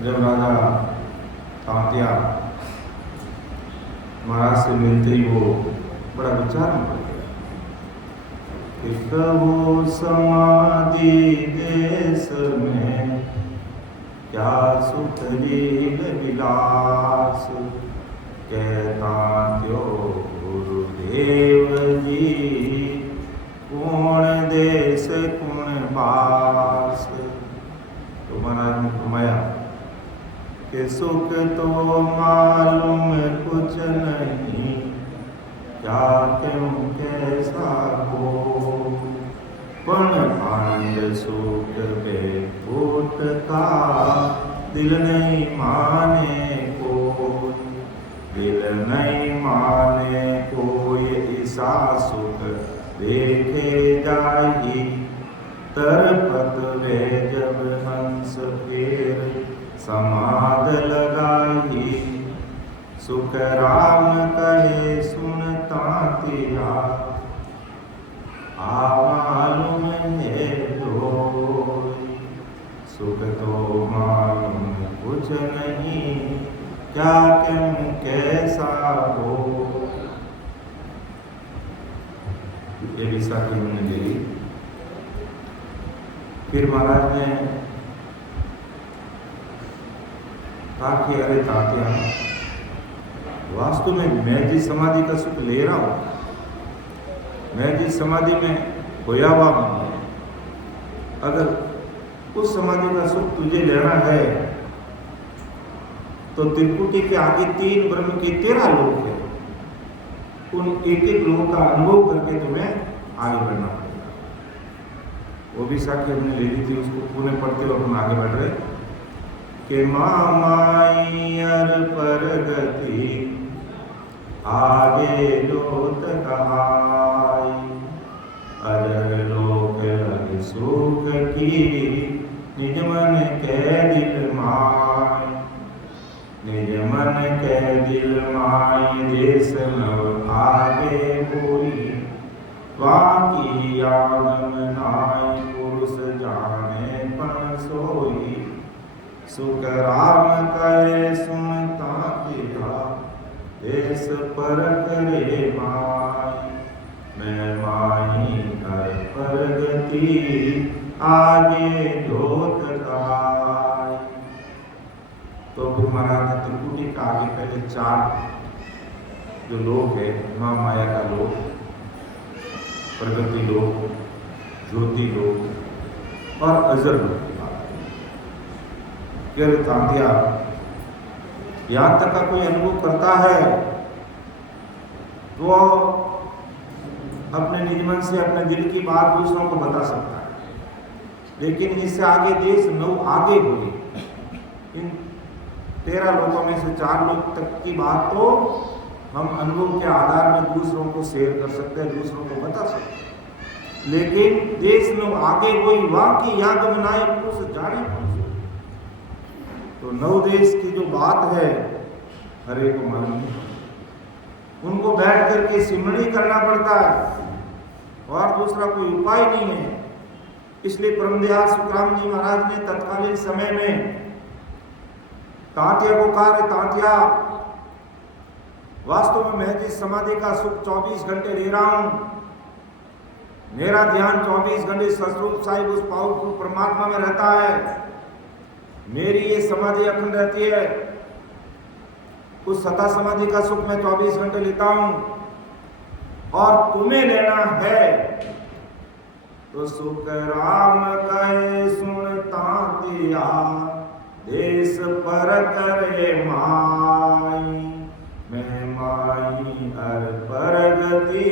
जब राजा तांतिया महाराज से मिलते ही वो बड़ा विचार में पड़ गया कि कहो समाधि देश में क्या सुख लील विलास, कहता त्यो गुरुदेव जी कौन देश कौन बास। तो महाराज ने फरमाया कि सुख तो मालूम कुछ नहीं, क्या क्यों कैसा हो, पण आनंद सुख बेखूट का दिल नहीं माने कोई, दिल नहीं माने कोई ऐसा सुख देखे जाई, तरपत वे जब हंस फिर समाध लगाई, सुख राम कहे सुनता तिया, मालूम है जोई, सुख तो मालूम कुछ नहीं, क्या क्यों कैसा हो। ये भी साथी हमने ले ली। फिर महाराज ने कहा कि अरे तात्या, वास्तव में मैं जिस समाधि का सुख ले रहा हूं, मैं जिस समाधि में खोया हुआ हूं, अगर उस समाधि का सुख तुझे लेना है तो त्रिपुटी के आगे 3 ब्रह्म के 13 लोक है, उन एक एक लोक का अनुभव करके तुम्हें आगे बढ़ना पड़ेगा। वो भी साखी हमने ले ली थी, उसको पुणे पढ़ते हुए हम आगे बढ़ रहे कि मामायर पर गति आगे लोत कहाई, अजर लोक लग सुख की निज मन के दिल माय, निज मन के दिल माय देश नव आगे होई, वाकी आगम नाय पुरुष जाने पण सोई, सुख राम कहे सुनता तिया, देश पर करे माई, मैं माई कर प्रगति आगे जोत गाय। तो फिर महाराज ने त्रिपुटी का आगे पहले 4 जो लोक है, माँ माया का लोक, प्रगति लोक, ज्योति लोक और अजर लोक की बात की। तांतिया, यहाँ तक का कोई अनुभव करता है तो अपने निज मन से अपने दिल की बात दूसरों को बता सकता है, लेकिन इससे आगे देश 9 आगे हुए, इन 13 लोगों में से 4 लोग तक की बात तो हम अनुभव के आधार में दूसरों को शेयर कर सकते हैं, दूसरों को बता सकते हैं, लेकिन देश 9 आगे हुई, वहां की याद मनाए पुरुष जाने पहुंचे। तो 9 देश की जो बात है हरे को मालूम नहीं, उनको बैठ करके सिमरनी करना पड़ता है और दूसरा कोई उपाय नहीं है। इसलिए परमदयाल सुखराम जी महाराज ने तत्कालीन समय में तांतिया को कहा, तांतिया वास्तव में मैं जिस समाधि का सुख 24 घंटे ले रहा हूं, मेरा ध्यान 24 घंटे सतरूप साहिब उस पावरफुल परमात्मा में रहता है, मेरी ये समाधि अखंड रहती है, उस सता समाधि का सुख मैं 24 घंटे लेता हूं, और तुम्हें लेना है तो सुख राम कहे सुनता तिया, देश पर करे माई, मैं माई हर प्रगति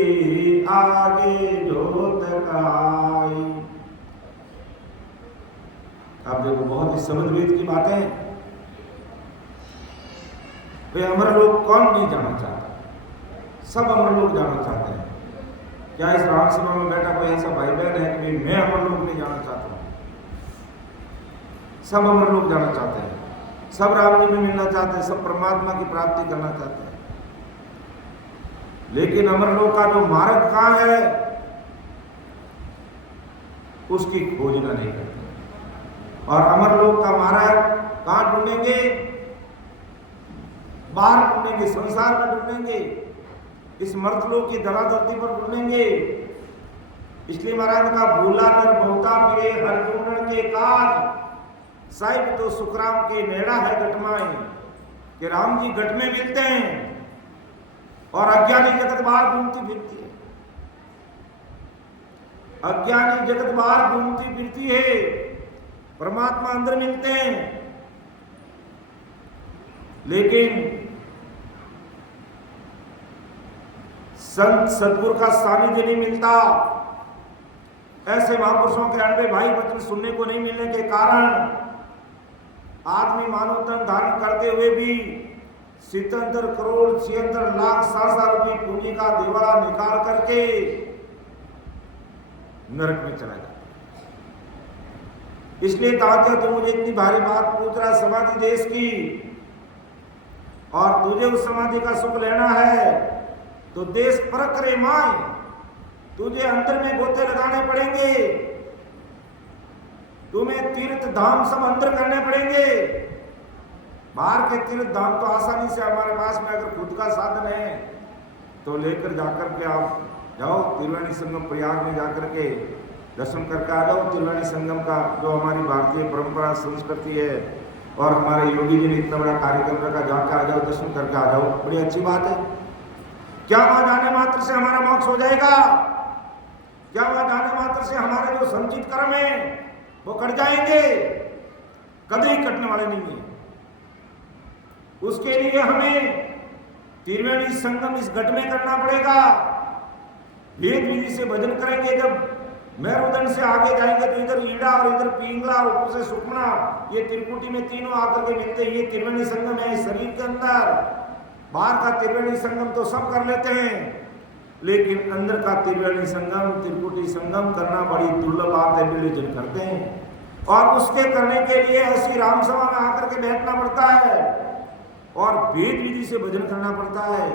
आगे जोत गाई। आप देखो, बहुत ही समझवेद की बातें हैं। वे अमरलोक कौन नहीं जाना चाहता, सब अमरलोक जाना चाहते हैं। क्या इस राम सभा में बैठा कोई ऐसा भाई बहन है कि मैं अमरलोक नहीं जाना चाहता हूं? सब अमरलोक जाना चाहते हैं, सब राम जी में मिलना चाहते हैं, सब परमात्मा की प्राप्ति करना चाहते हैं, लेकिन अमरलोक का जो मार्ग कहां है उसकी खोजना नहीं करते। और अमरलोक का महाराज कहां ढूंढेंगे? बाहर ढूंढेंगे, संसार में ढूंढेंगे, इस मर्तलोक की धरा धरती पर ढूंढेंगे। इसलिए महाराज का भूला नर बहुता फिरे हर ढूंढण के काज, साहिब तो सुखराम के नेड़ा है घटमाए, कि राम जी घट में मिलते हैं और अज्ञानी जगत बाहर घूमती फिरती है। अज्ञानी जगत बाहर घूमती फिरती है, परमात्मा अंदर मिलते हैं। लेकिन संत सदगुरु का सानिध्य नहीं मिलता। ऐसे महापुरुषों के अनबे भाई वचन सुनने को नहीं मिलने के कारण आदमी मानव तन धारण करते हुए भी 77 करोड़ 76 लाख 60 रुपये पूंजी का देवाला निकाल करके नरक में चला जाता। इसलिए तात्या तू मुझे इतनी भारी बात पूछ रहा समाधि देश की, और तुझे उस समाधि का सुख लेना है तो देश परख रे माए, तुझे अंदर में गोते लगाने पड़ेंगे, तुम्हें तीर्थ धाम सब अंदर करने पड़ेंगे। बाहर के तीर्थ धाम तो आसानी से हमारे पास में अगर खुद का साधन है तो लेकर जाकर के आप जाओ, त्रिवेणी संगम प्रयाग में जाकर के दर्शन करके आ जाओ। त्रिवेणी संगम का जो हमारी भारतीय परंपरा संस्कृति है और हमारे योगी जी ने इतना बड़ा कार्यक्रम रखा, जाकर आ जाओ, दर्शन करके आ जाओ, बड़ी अच्छी बात है। क्या वहां जाने मात्र से हमारा मोक्ष हो जाएगा? क्या वहां जाने मात्र से हमारे जो संचित कर्म है वो कट जाएंगे? कभी कटने वाले नहीं है। उसके लिए हमें त्रिवेणी संगम इस घट में करना पड़ेगा। वेद विधि से भजन करेंगे। जब मेरुदंड से आगे जाएंगे तो इधर ईड़ा और इधर पिंगला और ऊपर से सुखना, ये त्रिकुटी में तीनों आकर के मिलते हैं। ये त्रिवेणी संगम है शरीर के अंदर। बाहर का त्रिवेणी संगम तो सब कर लेते हैं, लेकिन अंदर का त्रिवेणी संगम, त्रिकुटी संगम करना बड़ी दुर्लभ बात है। विलिजन करते हैं और उसके करने के लिए ऐसी राम सभा में आकर के बैठना पड़ता है और वेद विधि से भजन करना पड़ता है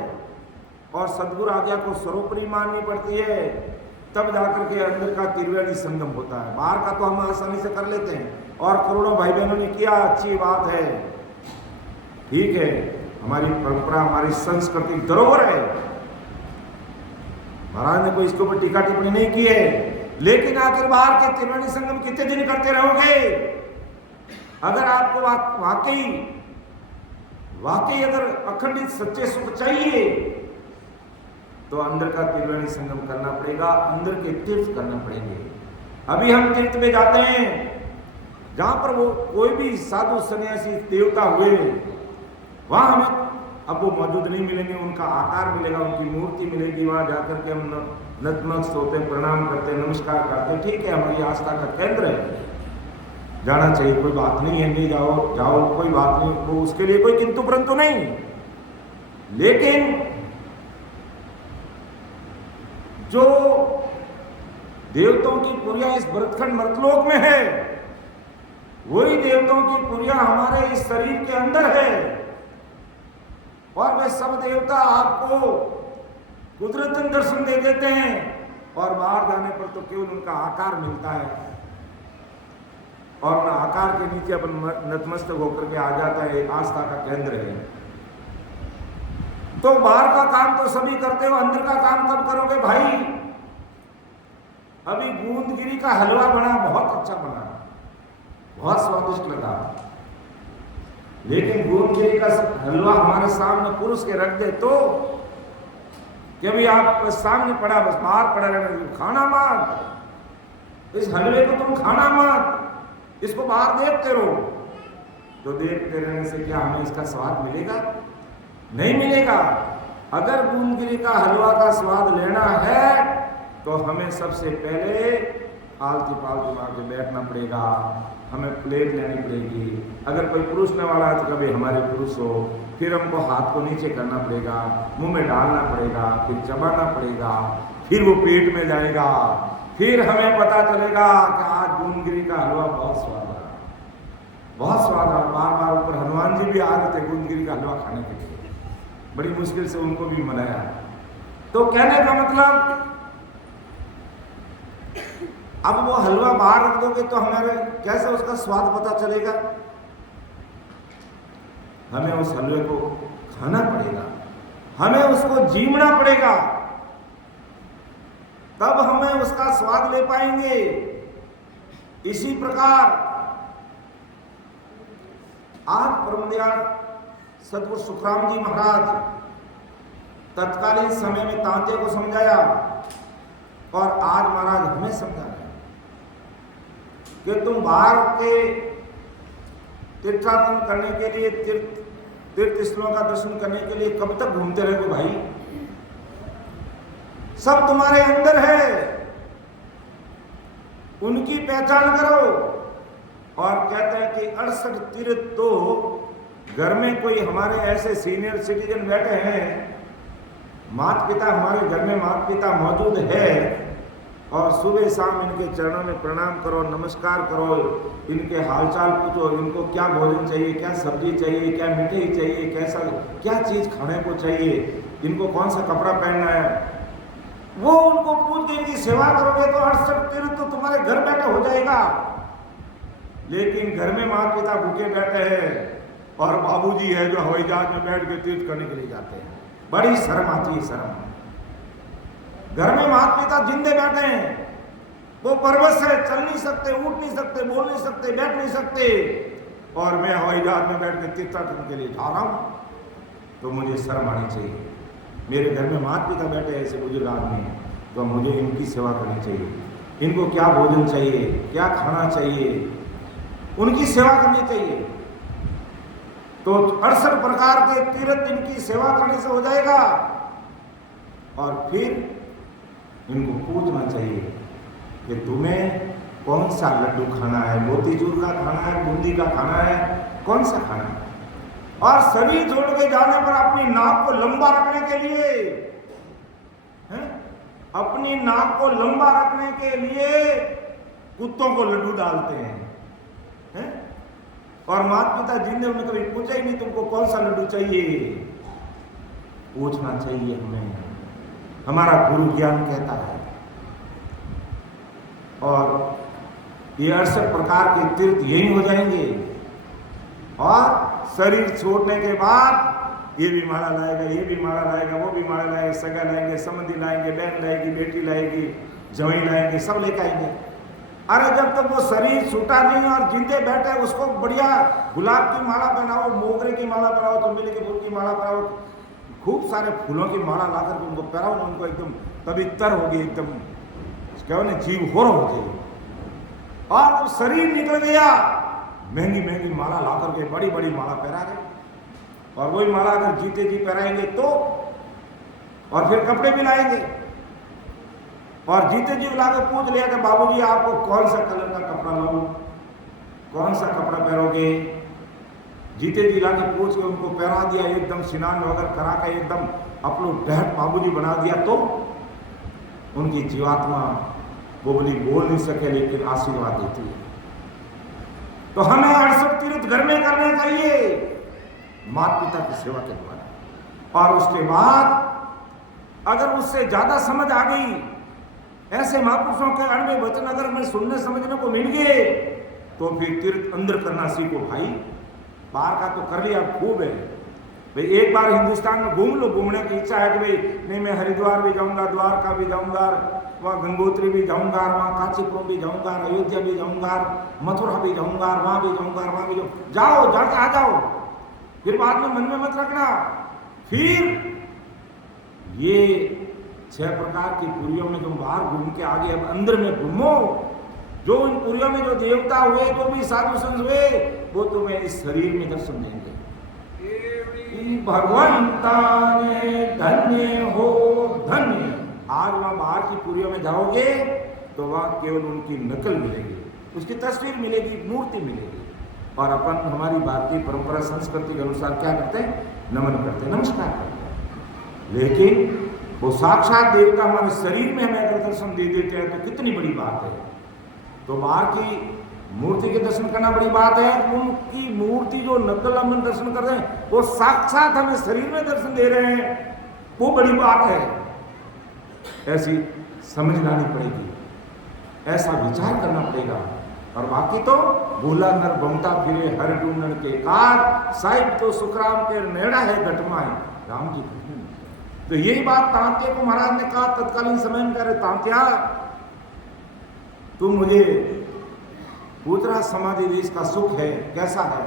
और सदगुरु आज्ञा को सर्वोपरि माननी पड़ती है, तब जाकर के अंदर का त्रिवेणी संगम होता है। बाहर का तो हम आसानी से कर लेते हैं और करोड़ों भाई बहनों ने किया, अच्छी बात है, ठीक है, हमारी परंपरा, हमारी संस्कृति धरोहर है। महाराज ने कोई इसके ऊपर टीका टिप्पणी नहीं की है, लेकिन आखिर बाहर के त्रिवेणी संगम कितने दिन करते रहोगे? अगर आपको वाकई अगर अखंडित सच्चे सुख चाहिए तो अंदर का त्रिवेणी संगम करना पड़ेगा, अंदर के तीर्थ करना पड़ेंगे। अभी हम तीर्थ में जाते हैं जहां पर वो कोई भी साधु सन्यासी देवता हुए, वहां हमें अब वो मौजूद नहीं मिलेंगे, उनका आकार मिलेगा, उनकी मूर्ति मिलेगी। वहां जाकर के हम नतमस्तक होते, प्रणाम करते, नमस्कार करते, ठीक है, हमारी आस्था का केंद्र है, जाना चाहिए, कोई बात नहीं है, नहीं जाओ जाओ, कोई बात नहीं, वो उसके लिए कोई किंतु परंतु नहीं। लेकिन जो देवताओं की पुरिया इस भरतखंड मर्तलोक में है, वही देवताओं की पुरिया हमारे इस शरीर के अंदर है। और वे सब देवता आपको कुदरतन दर्शन दे देते हैं और बाहर जाने पर तो केवल उनका आकार मिलता है और उन आकार के नीचे अपन नतमस्तक होकर के आ जाता है, आस्था का केंद्र है। तो बाहर का काम तो सभी करते हो, अंदर का काम कब करोगे भाई? अभी गूंदगिरी का हलवा बना, बहुत अच्छा बना, बहुत स्वादिष्ट लगा, लेकिन गूंदगिरी का हलवा हमारे सामने पुरुष के रख दे तो कि अभी आप सामने पड़ा, बस बाहर पड़ा रहना, खाना मत, इस हलवे को तुम खाना मत, इसको बाहर देखते रहो। तो देखते रहने से क्या हमें इसका स्वाद मिलेगा? नहीं मिलेगा। अगर गूंदगिरी का हलवा का स्वाद लेना है तो हमें सबसे पहले आलती पालती मार के बैठना पड़ेगा, हमें प्लेट लेनी पड़ेगी। अगर कोई पुरुषने वाला है तो कभी हमारे पुरुष हो, फिर हमको हाथ को नीचे करना पड़ेगा, मुंह में डालना पड़ेगा, फिर चबाना पड़ेगा, फिर वो पेट में जाएगा, फिर हमें पता चलेगा कि आज गूंदगिरी का हलवा बहुत स्वाद आ रहा, बहुत स्वाद आ रहा। बार बार ऊपर हनुमान जी भी आ रहे थे गूंदगिरी का हलवा खाने के लिए, बड़ी मुश्किल से उनको भी मनाया। तो कहने का मतलब अब वो हलवा बाहर रख दोगे तो हमारे कैसे उसका स्वाद पता चलेगा? हमें उस हलवे को खाना पड़ेगा, हमें उसको जीवना पड़ेगा, तब हमें उसका स्वाद ले पाएंगे। इसी प्रकार आज परमदयाल सतगुरु सुखराम जी महाराज तत्कालीन समय में तांते को समझाया और आज महाराज हमें समझा रहे हैं कि तुम बाहर के तीर्थाटन करने के लिए, तीर्थ स्थलों का दर्शन करने के लिए कब तक घूमते रहोगे भाई? सब तुम्हारे अंदर है, उनकी पहचान करो। और कहते हैं कि 68 तीर्थ, तो घर में कोई हमारे ऐसे सीनियर सिटीजन बैठे हैं, माता पिता हमारे घर में माता पिता मौजूद है, और सुबह शाम इनके चरणों में प्रणाम करो, नमस्कार करो, इनके हालचाल पूछो, इनको क्या भोजन चाहिए, क्या सब्जी चाहिए, क्या मिठाई चाहिए, कैसा क्या चीज़ खाने को चाहिए, इनको कौन सा कपड़ा पहनना है, वो उनको पूछ के इनकी सेवा करोगे तो 68 तीर्थ तो तुम्हारे घर बैठे हो जाएगा। लेकिन घर में माता पिता भूखे बैठे हैं और बाबूजी है जो हवाई जहाज में बैठ के तीर्थ करने के लिए जाते हैं, बड़ी शर्म आती है, शर्म। घर में माता पिता जिंदे बैठे हैं, वो परवश है, चल नहीं सकते, उठ नहीं सकते, बोल नहीं सकते, बैठ नहीं सकते, और मैं हवाई जहाज में बैठ के तीर्थाटन के लिए जा रहा हूं, तो मुझे शर्म आनी चाहिए। मेरे घर में माता पिता बैठे ऐसे बुजुर्ग आदमी, तो मुझे इनकी सेवा करनी चाहिए, इनको क्या भोजन चाहिए, क्या खाना चाहिए, उनकी सेवा करनी चाहिए। तो 68 प्रकार के तीर्थ इनकी सेवा करने से हो जाएगा। और फिर इनको पूछना चाहिए कि तुम्हें कौन सा लड्डू खाना है, मोतीचूर का खाना है, बूंदी का खाना है, कौन सा खाना है। और शरीर छोड़ के जाने पर अपनी नाक को लंबा रखने के लिए, अपनी नाक को लंबा रखने के लिए कुत्तों को लड्डू डालते हैं, और माता पिता जिंदे उन्हें कभी पूछा ही नहीं तुमको कौन सा लड्डू चाहिए। पूछना चाहिए हमें, हमारा गुरु ज्ञान कहता है। और ये 68 प्रकार के तीर्थ यही हो जाएंगे। और शरीर छोड़ने के बाद ये भी माला लाएगा, ये भी माला लाएगा, वो भी माला लाएगा, सगा लाएंगे, संबंधी लाएंगे, बहन लाएगी, बेटी लाएगी, जवाई लाएंगे, सब लेकर आएंगे। अरे जब तक वो शरीर छूटा नहीं और जिंदे बैठे, उसको बढ़िया गुलाब की माला पहनाओ, मोगरे की माला पहनाओ, चमेली के फूल की माला पहनाओ, खूब सारे फूलों की माला लाकर के उनको पहनाओ, उनको एकदम पवित्र होगी, एकदम क्या ना जीव हो रहा हो जाएगी। और जब शरीर निकल गया, महंगी महंगी माला ला करके बड़ी बड़ी माला पहरा गए, और वही माला अगर जीते जी पहराएंगे तो, और फिर कपड़े भी लाएंगे, और जीते जी लाकर पूछ लिया कि बाबूजी आपको कौन सा कलर का कपड़ा लाऊं, कौन सा कपड़ा पहनोगे। जीते जी लाके पूछ के उनको पहरा दिया, एकदम स्नान वगैरह करा के एकदम अपनो डहट बाबूजी बना दिया, तो उनकी जीवात्मा बोली बोल नहीं सके, लेकिन आशीर्वाद देती है। तो हमें 68 तीर्थ घर में करने चाहिए, माता पिता की सेवा के द्वारा। और उसके बाद अगर उससे ज्यादा समझ आ गई, ऐसे महापुरुषों के अनबे वचन अगर हमें सुनने समझने को मिल गए, तो फिर तीर्थ अंदर करना सीखो भाई। बाहर का तो कर लिया खूब है भाई, एक बार हिंदुस्तान में घूम लो, घूमने की इच्छा है कि भाई नहीं मैं हरिद्वार भी जाऊंगा, द्वारका भी जाऊंगा, वहाँ गंगोत्री भी जाऊंगा, वहाँ कांचीपुरम भी जाऊंगा, अयोध्या भी जाऊंगा, मथुरा भी जाऊंगा, वहाँ भी जाऊंगा, वहाँ भी जाओ, जाके आ जाओ, फिर बाद में मन में मत रखना। फिर ये 6 प्रकार की पुरियों में तुम बाहर घूम के आगे अब अंदर में घूमो। जो इन पुरियों में जो देवता हुए, जो भी साधु संत हुए, वो तुम्हें इस शरीर में दर्शन देंगे। भगवंता ने धन्य हो धन्य। आज वहां बाहर की पुरियों में जाओगे तो वहां केवल उनकी नकल मिलेगी, उसकी तस्वीर मिलेगी, मूर्ति मिलेगी। और अपन हमारी भारतीय परंपरा संस्कृति के अनुसार क्या करते हैं, नमन करते हैं, नमस्कार करते हैं। लेकिन वो साक्षात देवता हमारे शरीर में हमें अगर दर्शन दे देते हैं तो कितनी बड़ी बात है। तो बाहर की मूर्ति के दर्शन करना बड़ी बात है, उनकी मूर्ति जो नकल हम दर्शन कर रहे हैं वो साक्षात हमें शरीर में दर्शन दे रहे हैं, वो बड़ी बात है। ऐसी समझ लानी पड़ेगी। ऐसा विचार करना पड़ेगा। और बाकी तो भूला नर घूमता फिरे हर ढूंढन के कार, साहिब तो सुखराम के नेड़ा है घटमाए राम जी। तो यही बात तांत्या को महाराज ने कहा तत्कालीन समय में, करे तांत्या तू मुझे पूछ रहा समाधि देश का सुख है कैसा है,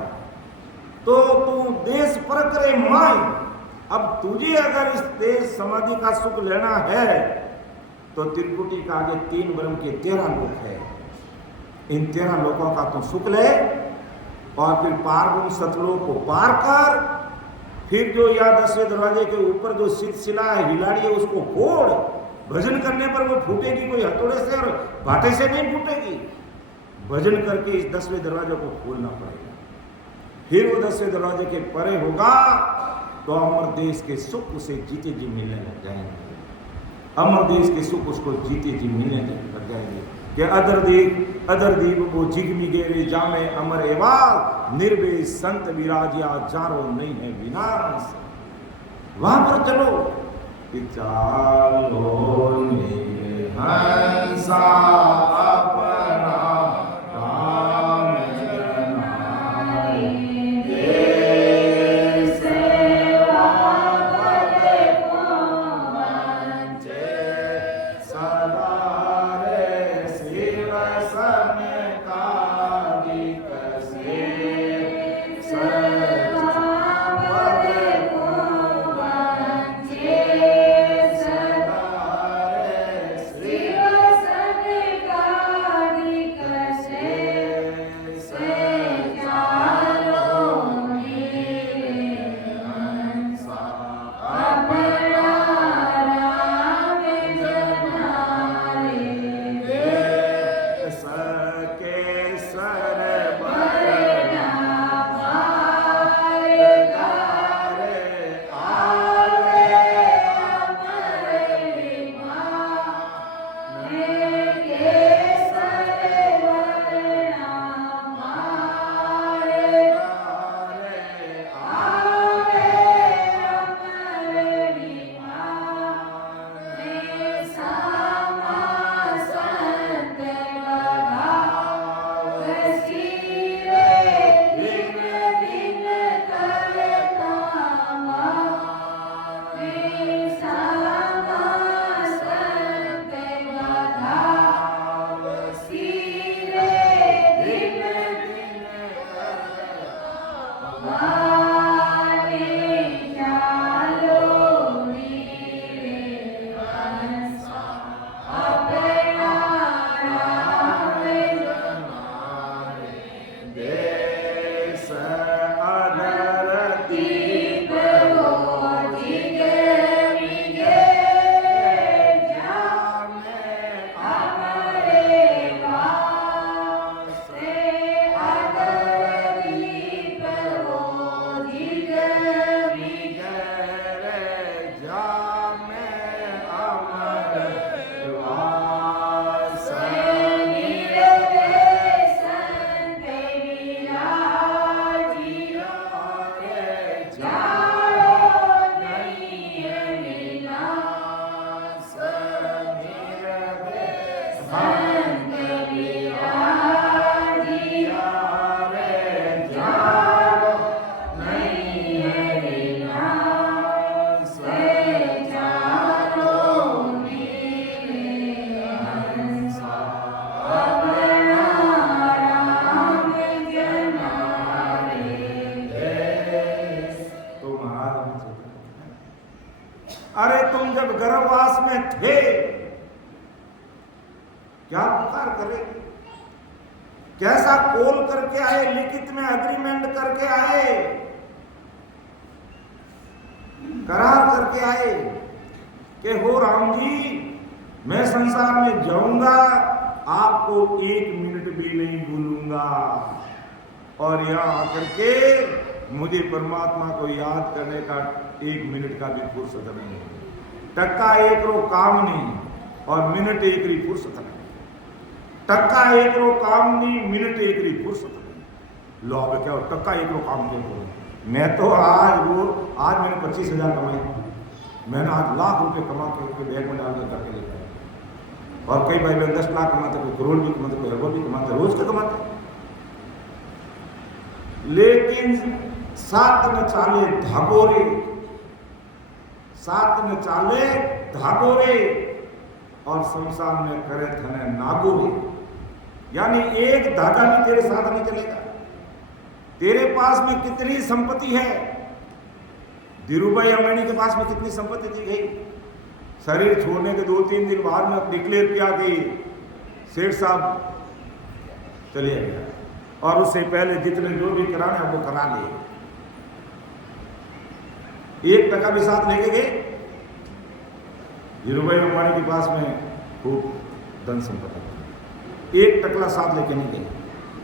तो तू देश पर करे माई। अब तुझे अगर इस देश समाधि का सुख लेना है तो त्रिकुटी का आगे 3 ब्रह्म के 13 लोक है, इन 13 लोकों का तू सुख ले और फिर पार सतलोक को पार कर, फिर जो या 10वें दरवाजे के ऊपर जो शिला है हिलाड़ी है उसको फोड़, भजन करने पर वो फूटेगी, कोई हथौड़े से और भाटे से नहीं फूटेगी। भजन करके इस 10वें दरवाजे को खोलना पड़ेगा, फिर वो 10वें दरवाजे के परे होगा तो अमर देश के सुख उसे जीते जी मिलने लग जाएंगे, अमर देश के सुख उसको जीते जी मिलने लग जाएंगे। कि अदर दीप वो जिगमी गेरे जामे अमर एवाल, निर्भय संत विराजिया जारो नहीं है विनाश। वहां पर चलो कि चालो हंसा अपना राम जनाए, अरे तुम जब गर्भवास में थे क्या पुकार करे, कैसा कॉल करके आए, लिखित में अग्रीमेंट करके आए, करार करके आए कि हो राम जी मैं संसार में जाऊंगा, आपको 1 मिनट भी नहीं भूलूंगा, और यहां आकर के मुझे परमात्मा को याद करने का 1 मिनट का भी फुर्सत नहीं, टक्का 1 रो काम नहीं और मिनट 1 री फुर्सत नहीं, टक्का 1 रो काम नहीं मिनट 1 री फुर्सत नहीं। लो अब क्या हो, टक्का 1 रो काम क्यों करो, मैं तो आज मैंने 25,000 कमाए, मैंने आज लाख रुपए कमा के बैग में डालकर करके लेकर, और कई भाई बहन 10 लाख कमाते, कोई करोड़ भी कमाते, कोई अरबों भी कमाते, रोज का कमाते। लेकिन सात न चाले धागोरे, सात न चाले धागोरे और संसार में करे थने नागोरे। यानी एक धागा भी तेरे साथ नहीं चलेगा। तेरे पास में कितनी संपत्ति है, धीरूभाई अंबानी के पास में कितनी संपत्ति थी गई, शरीर छोड़ने के 2-3 दिन बाद में डिक्लेयर किया कि सेठ साहब चलिए गया, और उससे पहले जितने जो भी कराने वो करा लिए, 1 टका भी साथ लेके गए। धीरूभाई अंबानी के पास में खूब धन संपत्ति, 1 टकला साथ लेके नहीं गए।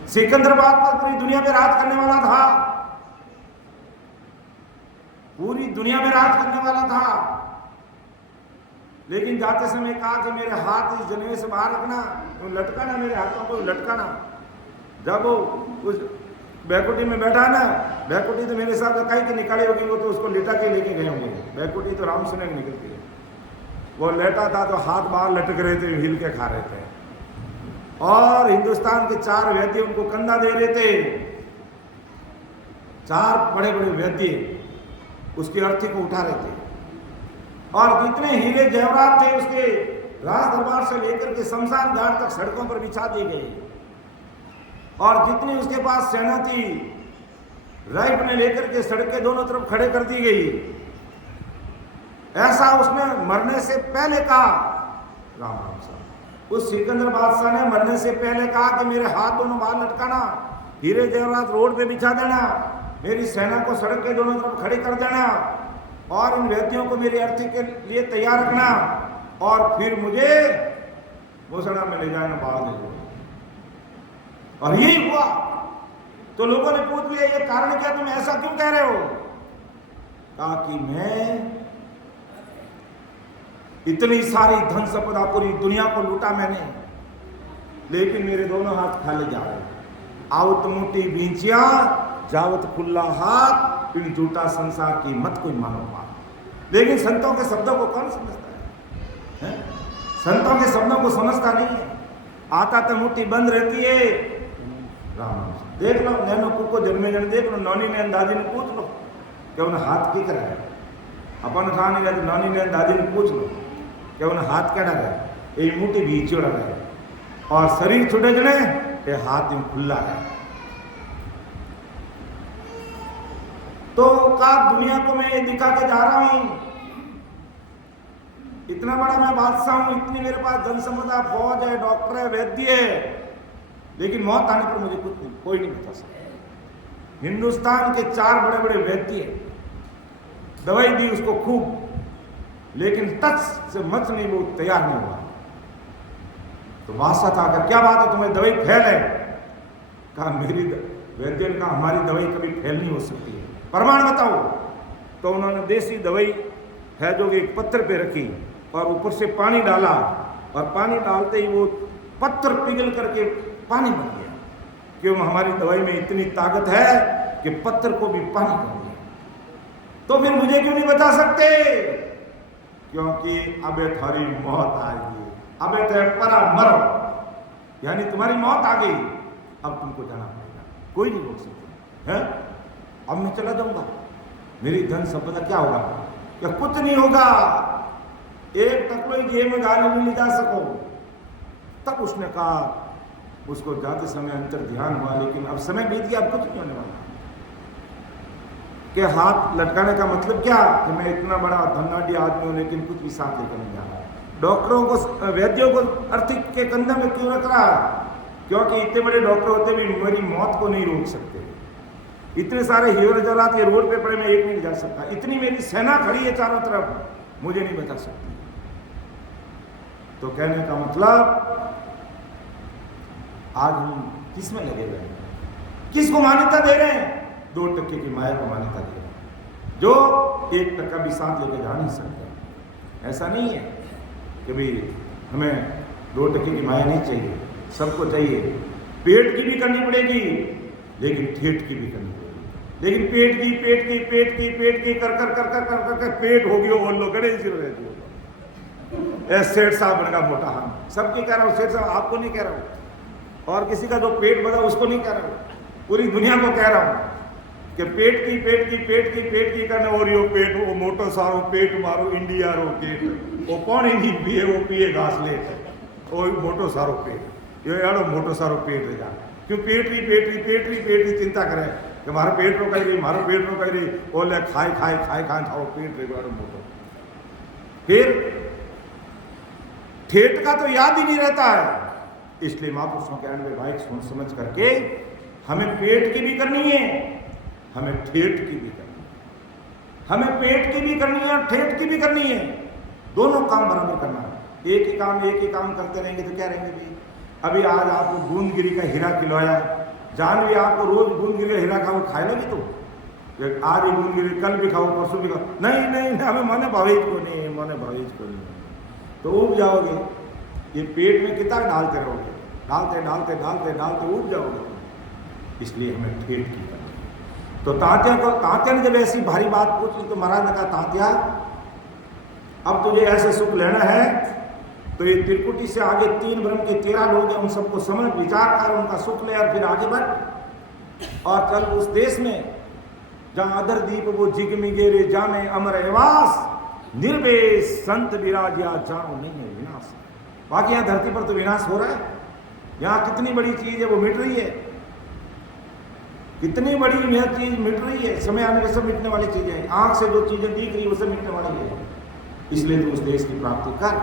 सिकंदराबाद पर पूरी दुनिया में राज करने वाला था, पूरी दुनिया में राज करने वाला था, लेकिन जाते समय कहा कि मेरे हाथ इस जनेवे से बाहर रखना, लटकाना, मेरे हाथों को लटकाना। जब वो उस बैकुटी में बैठा ना, बैकुटी तो मेरे साथ कहीं की निकाली होगी, वो तो उसको लेटा के लेके गए होंगे। बैकुटी तो राम सुने निकलती है, वो लेटा था तो हाथ बाहर लटक रहे थे, हिल के खा रहे थे, और हिंदुस्तान के 4 वैद्य उनको कंधा दे रहे थे। 4 बड़े बड़े वैद्य उसकी अर्थी को उठा रहे थे, और जितने हीरे जवाहरात थे उसके राज दरबार से लेकर के शमशान घाट तक सड़कों पर बिछा दिए गए, और जितनी उसके पास सेना थी राइट में लेकर के सड़क के दोनों तरफ खड़े कर दी गई। ऐसा उसने मरने से पहले कहा, राम राम साहब, उस सिकंदर बादशाह ने मरने से पहले कहा कि मेरे हाथ दोनों बाहर लटकाना, हीरे जवाहरात रोड पे बिछा देना, मेरी सेना को सड़क के दोनों तरफ खड़े कर देना, और इन व्यक्तियों को मेरी अर्थी के लिए तैयार रखना, और फिर मुझे घोषणा में ले जाना, बाहर ले जाना। और यही हुआ। तो लोगों ने पूछ लिया, ये कारण क्या, तुम ऐसा क्यों कह रहे हो? कहा कि मैं इतनी सारी धन संपदा पूरी दुनिया को लूटा मैंने, लेकिन मेरे दोनों हाथ खाली जा रहे। आवत मुट्ठी बींचिया जावत खुला हाथ, फिर झूठा संसार की मत कोई मानो बात। लेकिन संतों के शब्दों को कौन समझता है? संतों के शब्दों को समझता नहीं है। आता तो मुट्ठी बंद रहती है। राम देख लो, नैनो को जन्मे जन देख लो, नौनी ने अंदाजी ने पूछ लो कि उन्हें हाथ की कराए, अपन खा नहीं रहते, नौनी ने अंदाजी ने पूछ लो कि उन्हें हाथ क्या डर है, ये मुट्ठी भी चोड़ा है, और शरीर छुटे जने ये हाथ यूं खुला है। तो का दुनिया को मैं ये दिखा के जा रहा हूं, इतना बड़ा मैं बादशाह हूं, इतनी मेरे पास धन संपदा, फौज है, डॉक्टर है, वैद्य है, लेकिन मौत आने पर मुझे कुछ नहीं, कोई नहीं बता सकता। हिंदुस्तान के 4 बड़े बड़े वैद्य, दवाई दी उसको खूब, लेकिन टच से मच नहीं, वो तैयार नहीं हुआ। तो बादशाह था, क्या बात है, तुम्हें दवाई फेल है? कहा मेरी वैद्य ने कहा हमारी दवाई कभी फेल नहीं हो सकती है, प्रमाण बताओ। तो उन्होंने देसी दवाई है जो एक पत्थर पे रखी, और ऊपर से पानी डाला, और पानी डालते ही वो पत्थर पिघल करके पानी बन गया, क्यों हमारी दवाई में इतनी ताकत है कि पत्थर को भी पानी कर दिया। तो फिर मुझे क्यों नहीं बता सकते? क्योंकि अबे थारी मौत आएगी, अबे ते परा मरो, यानी तुम्हारी मौत आ गई, अब तुमको जाना पड़ेगा, कोई नहीं रोक सकता है। अब मैं चला जाऊंगा, मेरी धन संपदा क्या होगा? क्या कुछ नहीं होगा, एक टकलो जेब में गाली नहीं ले जा सको। तब उसने कहा, उसको जाते समय अंतर ध्यान हुआ, लेकिन अब समय बीत गया, अब कुछ नहीं होने वाला। कि हाथ लटकाने का मतलब क्या कि मैं इतना बड़ा धनाढ़ी आदमी हूं, लेकिन कुछ भी साथ लेकर नहीं जा रहा। डॉक्टरों को, वैद्यों को अर्थी के कंधे में क्यों रख रहा? क्योंकि इतने बड़े डॉक्टर होते भी मेरी मौत को नहीं रोक सकते। इतने सारे हीरो जवाहरात के रोड पे पड़े, मैं एक नहीं जा सकता। इतनी मेरी सेना खड़ी है चारों तरफ, मुझे नहीं बचा सकती। तो कहने का मतलब आज हम किस में लगे हुए हैं, किसको मान्यता दे रहे हैं? 2 टके की माया को मान्यता दे रहे हैं, जो 1 टका भी साथ लेके जा नहीं सकते। ऐसा नहीं है कि भाई हमें 2 टके की माया नहीं चाहिए, सबको चाहिए। पेट की भी करनी पड़ेगी, लेकिन ठेठ की भी करनी पड़ेगी। लेकिन पेट की कर कर कर कर कर कर पेट हो गया, वो लोग गणेश जी रहते हो। सेठ साहब बन गया मोटा। हम सबकी कह रहा हूँ, सेठ साहब आपको नहीं कह रहा हूँ, और किसी का जो पेट बढ़ा उसको नहीं कह रहा हूँ, पूरी दुनिया को कह रहा हूँ कि पेट की करने, और यो पेट वो मोटो सारो पेट मारो इंडिया रो पेट, वो पानी नहीं पिए, वो पिए घास लेट, वो मोटो सारो पेट, यो एड़ो मोटो सारो पेट रह जा। क्यों पेट की चिंता करे कि मारो पेट रोकाई रही, बोले खाए थारो पेट रह मोटो। फिर ठेठ का तो याद ही नहीं रहता है, इसलिए महापुरुषों के अन्य भाई सोच समझ करके हमें पेट की भी करनी है, हमें ठेठ की भी करनी है, हमें पेट की भी करनी है और ठेठ की भी करनी है, दोनों काम बराबर करना है। एक ही काम करते रहेंगे तो क्या रहेंगे भाई। अभी आज आपको बूंदगिरी का हीरा खिलवाया, जान भी आपको रोज बूंदगिरी का हीरा खाओ, खाए लोगे तो आज ही बूंदगिरी, कल भी खाओ, परसों भी खाओ, नहीं हमें मने भावेज को नहीं, तो उब जाओगे। ये पेट में कितना डालते रहोगे, डालते उब जाओगे। इसलिए हमें ठेठ की करनी। तो तात्या ने जब ऐसी भारी बात पूछी तो महाराज ने कहा, तात्या अब तुझे ऐसे सुख लेना है तो ये त्रिकुटी से आगे 3 ब्रह्म के 13 लोग हैं, उन सबको समझ विचार कर, उनका सुख ले और फिर आगे बढ़ और चल उस देश में जहां अदर दीप वो जिगमिगेरे जाने अमर एवास, निर्वेश संत विराजिया जानो नहीं है विनाश। बाकी यहाँ धरती पर तो विनाश हो रहा है, यहाँ कितनी बड़ी चीज है वो मिट रही है, कितनी बड़ी यह चीज मिट रही है, समय आने पर सब मिटने वाली चीजें हैं, आंख से जो चीजें दिख रही है वो सब मिटने वाली है। इसलिए तो उस देश की प्राप्ति कर।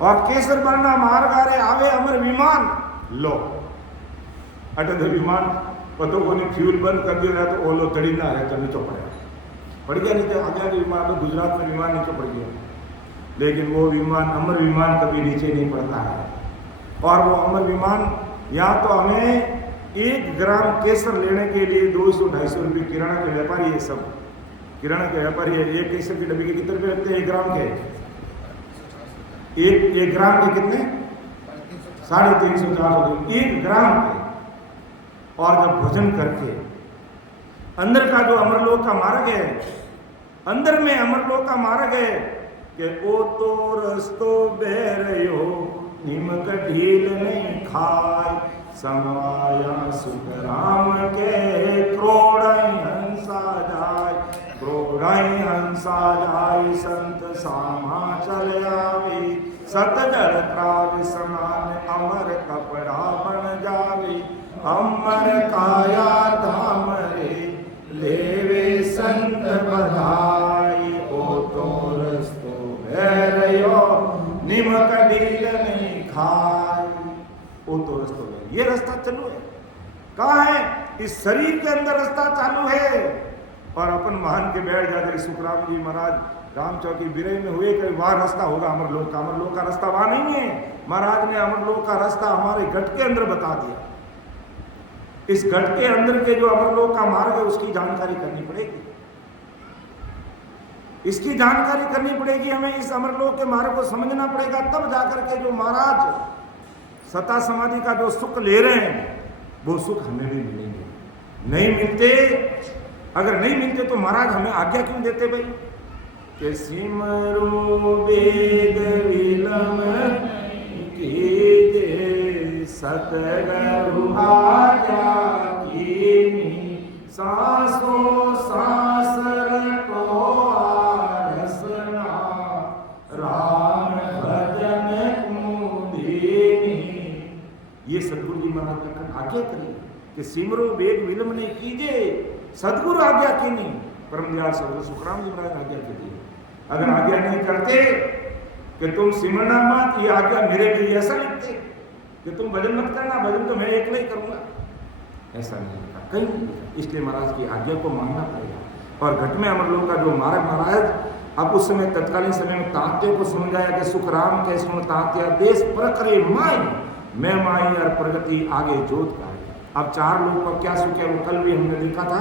और केसर बरना मार्गारे आवे अमर विमान, लो अटे तो विमान पतो को फ्यूल बंद कर दिया तो ओलो तड़ी ना है तो नीचे पड़ गया, नहीं तो आगे विमान तो गुजरात में विमान नीचे पड़ गया, लेकिन वो विमान अमर विमान कभी नीचे नहीं पड़ता है। और वो अमर विमान यहाँ तो हमें 1 ग्राम केसर लेने के लिए 200-250 रुपये किराना के व्यापारी है, सब किराना के व्यापारी है। एक केसर की डब्बी के कितने रुपये लगते हैं 1 ग्राम के? एक ग्राम के कितने? 350-400 1 ग्राम के। और जब भोजन करके अंदर का जो अमरलोक का मार्ग है, अंदर में अमरलोक का मार्ग है कि ओ तो रस्तो बेरयो निमक ढील नहीं खाए, समाया सुख राम के क्रोड़ाई हंसा जाए, संत सामा चल आवे, सतजड़ त्राव समान अमर कपड़ा बन जावे, अमर काया धाम रे लेवे संत बधाई, ओ तो रस्तो भैरयो निमक ढील नहीं खाए, ओ तो रस्तो है। ये रास्ता चालू है, कहाँ है? इस शरीर के अंदर रास्ता चालू है। और अपन महान के बैठ जाते सुखराम जी महाराज राम चौकी बिरई में हुए कि वहां रास्ता होगा अमरलोक का, अमरलोक का रास्ता वहां नहीं है। महाराज ने अमरलोक का रास्ता हमारे घट के अंदर बता दिया। इस घट के अंदर के जो अमरलोक का मार्ग है उसकी जानकारी करनी पड़ेगी, इसकी जानकारी करनी पड़ेगी हमें। इस अमरलोक के मार्ग को समझना पड़ेगा, तब जाकर के जो महाराज सता समाधि का जो सुख ले रहे हैं वो सुख हमें भी मिलेंगे। नहीं मिलते, अगर नहीं मिलते तो महाराज हमें आज्ञा क्यों देते भाई कि सिमरो वेद विलम कीजे, सतगुरु आज्ञा कीनी, सांसों सांस रटो आरसना, राम भजन कुमुदिनी। ये सदगुरु जी महाराज ने आज्ञा करी कि सिमरो वेद विलंब नहीं कीजिए, सदगुरु आज्ञा की नहीं। परम दयाल सदगुरु सुखराम जी महाराज आज्ञा की थी। अगर आज्ञा नहीं करते कि तुम सिमरना मत, ये आज्ञा मेरे लिए ऐसा लिखते कि तुम भजन मत करना, भजन तो मैं अकेला ही करूंगा, ऐसा नहीं लिखा कहीं नहीं। इसलिए महाराज की आज्ञा को मानना पड़ेगा। और घट में अमरलोक का जो मार्ग महाराज अब उस समय तत्कालीन समय में तात्या को समझाया कि सुखराम के सुन तात्या देश प्रकरे माई, मैं माई और प्रगति आगे जोत का। अब 4 लोगों का क्या सुख है वो कल भी हमने देखा था।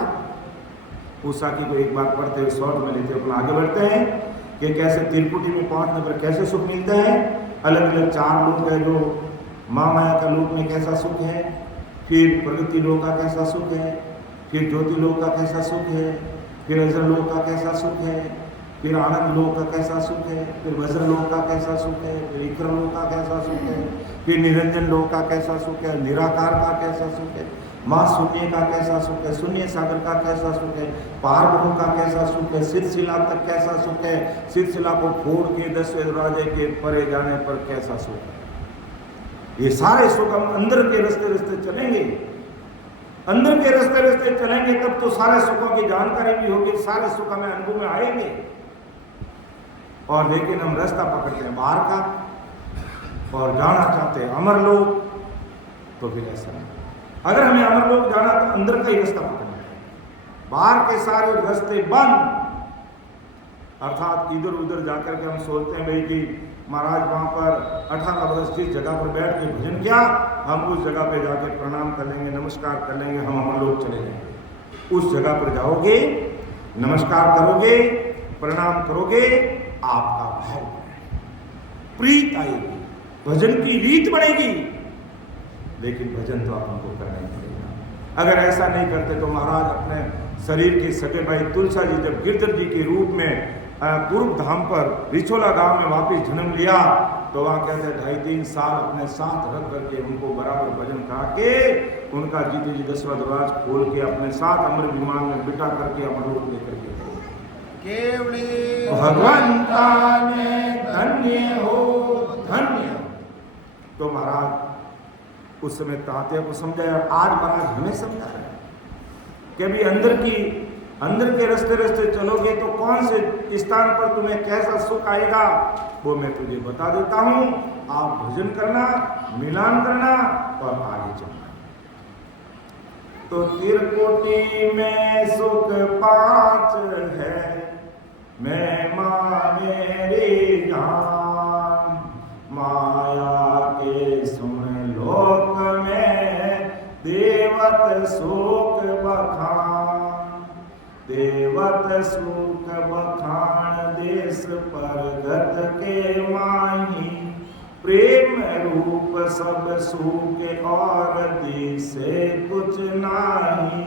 उषा की को एक बार पढ़ते हुए शॉर्ट में लेते अपना आगे बढ़ते हैं कि कैसे त्रिकुटी में पहुंचने पर कैसे सुख मिलते हैं। अलग अलग 4 लोक है, जो माँ माया का लोक में कैसा सुख है, फिर प्रगति लोक का कैसा सुख है, फिर ज्योति लोक का कैसा सुख है, फिर अजर लोक का कैसा सुख है, फिर आनंद लोक का कैसा सुख है, फिर वज्र लोक का कैसा सुख है, फिर इक्र लोक का कैसा सुख है, फिर निरंजन लोक का कैसा सुख है, निराकार का कैसा सुख है, माँ शून्य का कैसा सुख है, शून्य सागर का कैसा सुख है, पार ब्रह्म का कैसा सुख है, सिलसिला तक कैसा सुख है, सिलसिला को फोड़ के 10वें दरवाजे के परे जाने पर कैसा सुख है। ये सारे सुख हम अंदर के रास्ते रास्ते चलेंगे, अंदर के रास्ते रास्ते चलेंगे तब तो सारे सुखों की जानकारी भी होगी, सारे सुख हमें अनुभव में आएंगे। और लेकिन हम रास्ता पकड़ते हैं बाहर का और जाना चाहते हैं अमर लोक, तो फिर ऐसा नहीं। अगर हमें अमर लोक जाना तो अंदर का ही रास्ता पकड़ना है, बाहर के सारे रास्ते बंद। अर्थात इधर उधर जाकर के हम सोचते हैं भाई कि महाराज वहाँ पर 18 वर्ष जिस जगह पर बैठ के भजन किया, हम उस जगह पे जाके प्रणाम कर लेंगे, नमस्कार कर लेंगे, हम अमर लोक चले जाएंगे। उस जगह पर जाओगे, नमस्कार करोगे, प्रणाम करोगे, आपका भाव प्रीत आएगी, भजन की रीत बढ़ेगी, लेकिन भजन तो आपको करना ही पड़ेगा। अगर ऐसा नहीं करते तो महाराज अपने शरीर के सगे भाई तुलसा जी जब गिरधर जी के रूप में पूर्व धाम पर रिछोला गांव में वापस जन्म लिया, तो वहाँ कहते 2.5-3 साल अपने साथ रख करके उनको बराबर भजन करा के उनका जीते जी 10वां दरवाजा खोल के अपने साथ अमर विमान में बिठा करके अमर लोक लेकर के भगवंता ने धन्य हो धन्य। तो महाराज उस समय तात्या को समझाया, आज महाराज हमें समझा रहे हैं कि अभी अंदर के रास्ते रास्ते चलोगे तो कौन से स्थान पर तुम्हें कैसा सुख आएगा वो मैं तुझे बता देता हूँ। आप भजन करना, मिलान करना और आगे चलना। तो त्रिकुटी में सुख 5 है, मैं मेरी जान, माया के सुन लोक में देवत सुख बखान, देवत सुख बखान देश परगत के माही, प्रेम रूप सब सुख और दिसे कुछ नाही,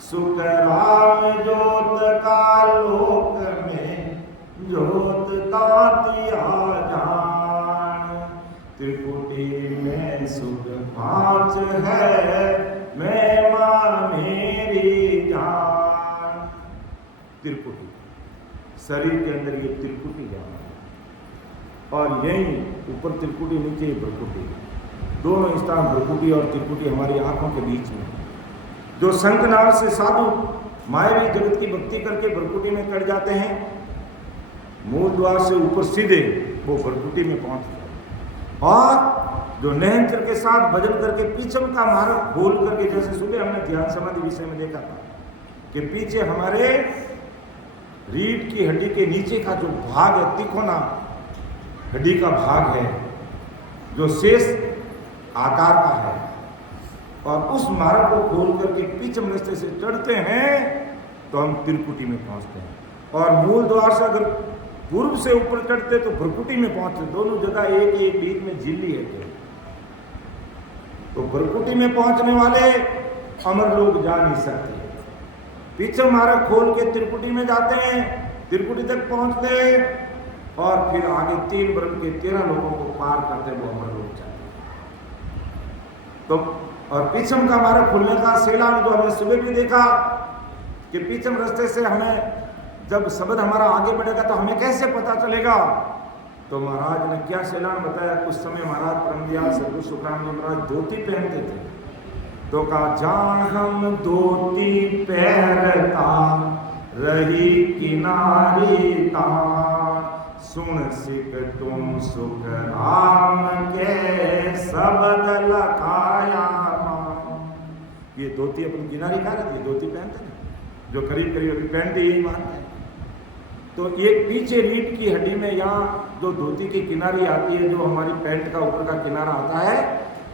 सुख राम जोत का लोक में जोत तातिया जान, त्रिकुटी में सुख 5 है, मैं माँ मेरी जान। त्रिकुटी शरीर के अंदर ये त्रिकुटी जाना है और यही ऊपर त्रिकुटी नीचे भ्रकुटी, दोनों स्थान भ्रकुटी और त्रिकुटी हमारी आंखों के बीच में। जो शंखनाद से साधु मायावी जगत की भक्ति करके भ्रकुटी में कट जाते हैं, मूल द्वार से ऊपर सीधे वो भ्रकुटी में पहुंचते हैं। और जो नयनचर के साथ भजन करके पीछम का मार्ग खोल करके, जैसे सुबह हमने ध्यान समाधि विषय में देखा था कि पीछे हमारे रीढ़ की हड्डी के नीचे का जो भाग है, तिकोना हड्डी का भाग है, जो शेष आकार का है, और उस मार्ग को खोल करके पीछम रास्ते से चढ़ते हैं तो हम त्रिकुटी में पहुंचते हैं। और मूल द्वार से अगर पूर्व से ऊपर चढ़ते तो भ्रकुटी में पहुंचते। दोनों जगह एक बीच में झिल्ली है। तो भ्रकुटी में पहुंचने वाले अमर लोग जा नहीं सकते, पीछे मार्ग खोल के त्रिकुटी में जाते हैं, त्रिकुटी तक पहुंचते हैं और फिर आगे 3 वर्ग के 13 लोगों को पार करते वो अमर लोग जाते हैं। तो और पीछम का मार्ग खुलने का सेला में जो हमने सुबह भी देखा कि पीछम रास्ते से हमें जब शब्द हमारा आगे बढ़ेगा तो हमें कैसे पता चलेगा। तो महाराज ने क्या सेला में बताया, कुछ समय महाराज परमदयाल सदगुरु सुखराम जी महाराज धोती पहनते थे। तो कहा जहाँ हम धोती पहनता रही किनारी ता, सुन सिख तुम सुख राम के शब्द लखाया। ये धोती अपनी किनारी कहा रहती है, धोती पहनते हैं जो करीब करीब अभी पहनते यही मानते हैं। तो एक पीछे रीढ़ की हड्डी में यहाँ जो धोती की किनारी आती है, जो हमारी पैंट का ऊपर का किनारा आता है,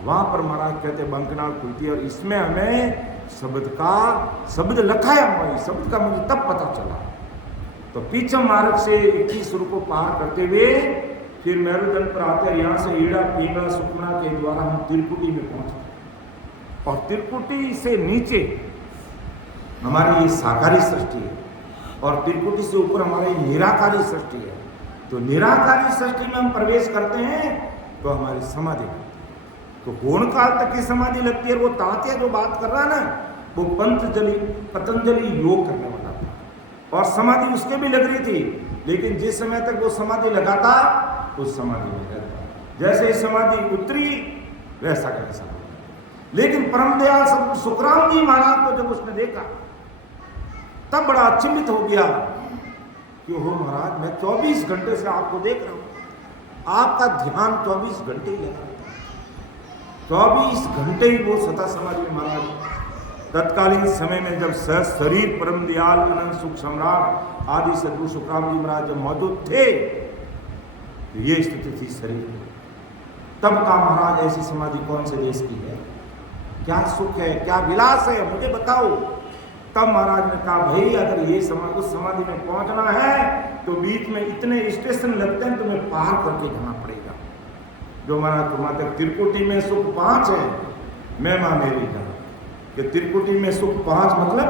वहाँ पर महाराज कहते हैं बंकनाल खुलती है और इसमें हमें शब्द लखाया हुआ, शब्द का मुझे तब पता चला। तो पीछम मार्ग से 21 सुर को पार करते हुए फिर मेरुदंड पर आते, यहाँ से ईड़ा पिंगला सुखना के द्वारा हम त्रिकुटी में पहुंचते और त्रिकुटी से नीचे हमारी ये साकारी सृष्टि है। और त्रिकुटी से ऊपर हमारी निराकारी सृष्टि है। तो निराकारी सृष्टि में हम प्रवेश करते हैं तो हमारी समाधि लगती है। तो गौण काल तक की समाधि लगती है। वो तात्या जो बात कर रहा है ना, वो पतंजलि योग करने वाला था और समाधि उसके भी लग रही थी, लेकिन जिस समय तक वो समाधि लगाता उस समाधि में रहता, जैसे ही समाधि उतरी वैसा का वैसा। लेकिन परम दयाल सुखराम जी महाराज को जब उसने देखा तब बड़ा अचंभित हो गया कि हो महाराज, मैं 24 घंटे से आपको देख रहा हूं, आपका ध्यान 24 घंटे ही लगा रहता है। 24 घंटे ही वो सता समाधि में महाराज। तत्कालीन समय में जब शरीर परम दयाल अनंत सुख सम्राट आदि सदगुरु सुखराम जी महाराज जब मौजूद थे, तो ये स्थिति थी शरीर की। तब का महाराज ऐसी समाधि कौन से देश की है, क्या सुख है, क्या विलास है, मुझे बताओ। तब महाराज ने कहा भाई अगर ये उस समाधि में पहुंचना है तो बीच में इतने स्टेशन लगते हैं, तुम्हें पार करके जाना पड़ेगा। जो महाराज तुम्हारे त्रिकुटी में सुख 5 है, मैं मां मेरी जान कि त्रिकुटी में सुख 5 मतलब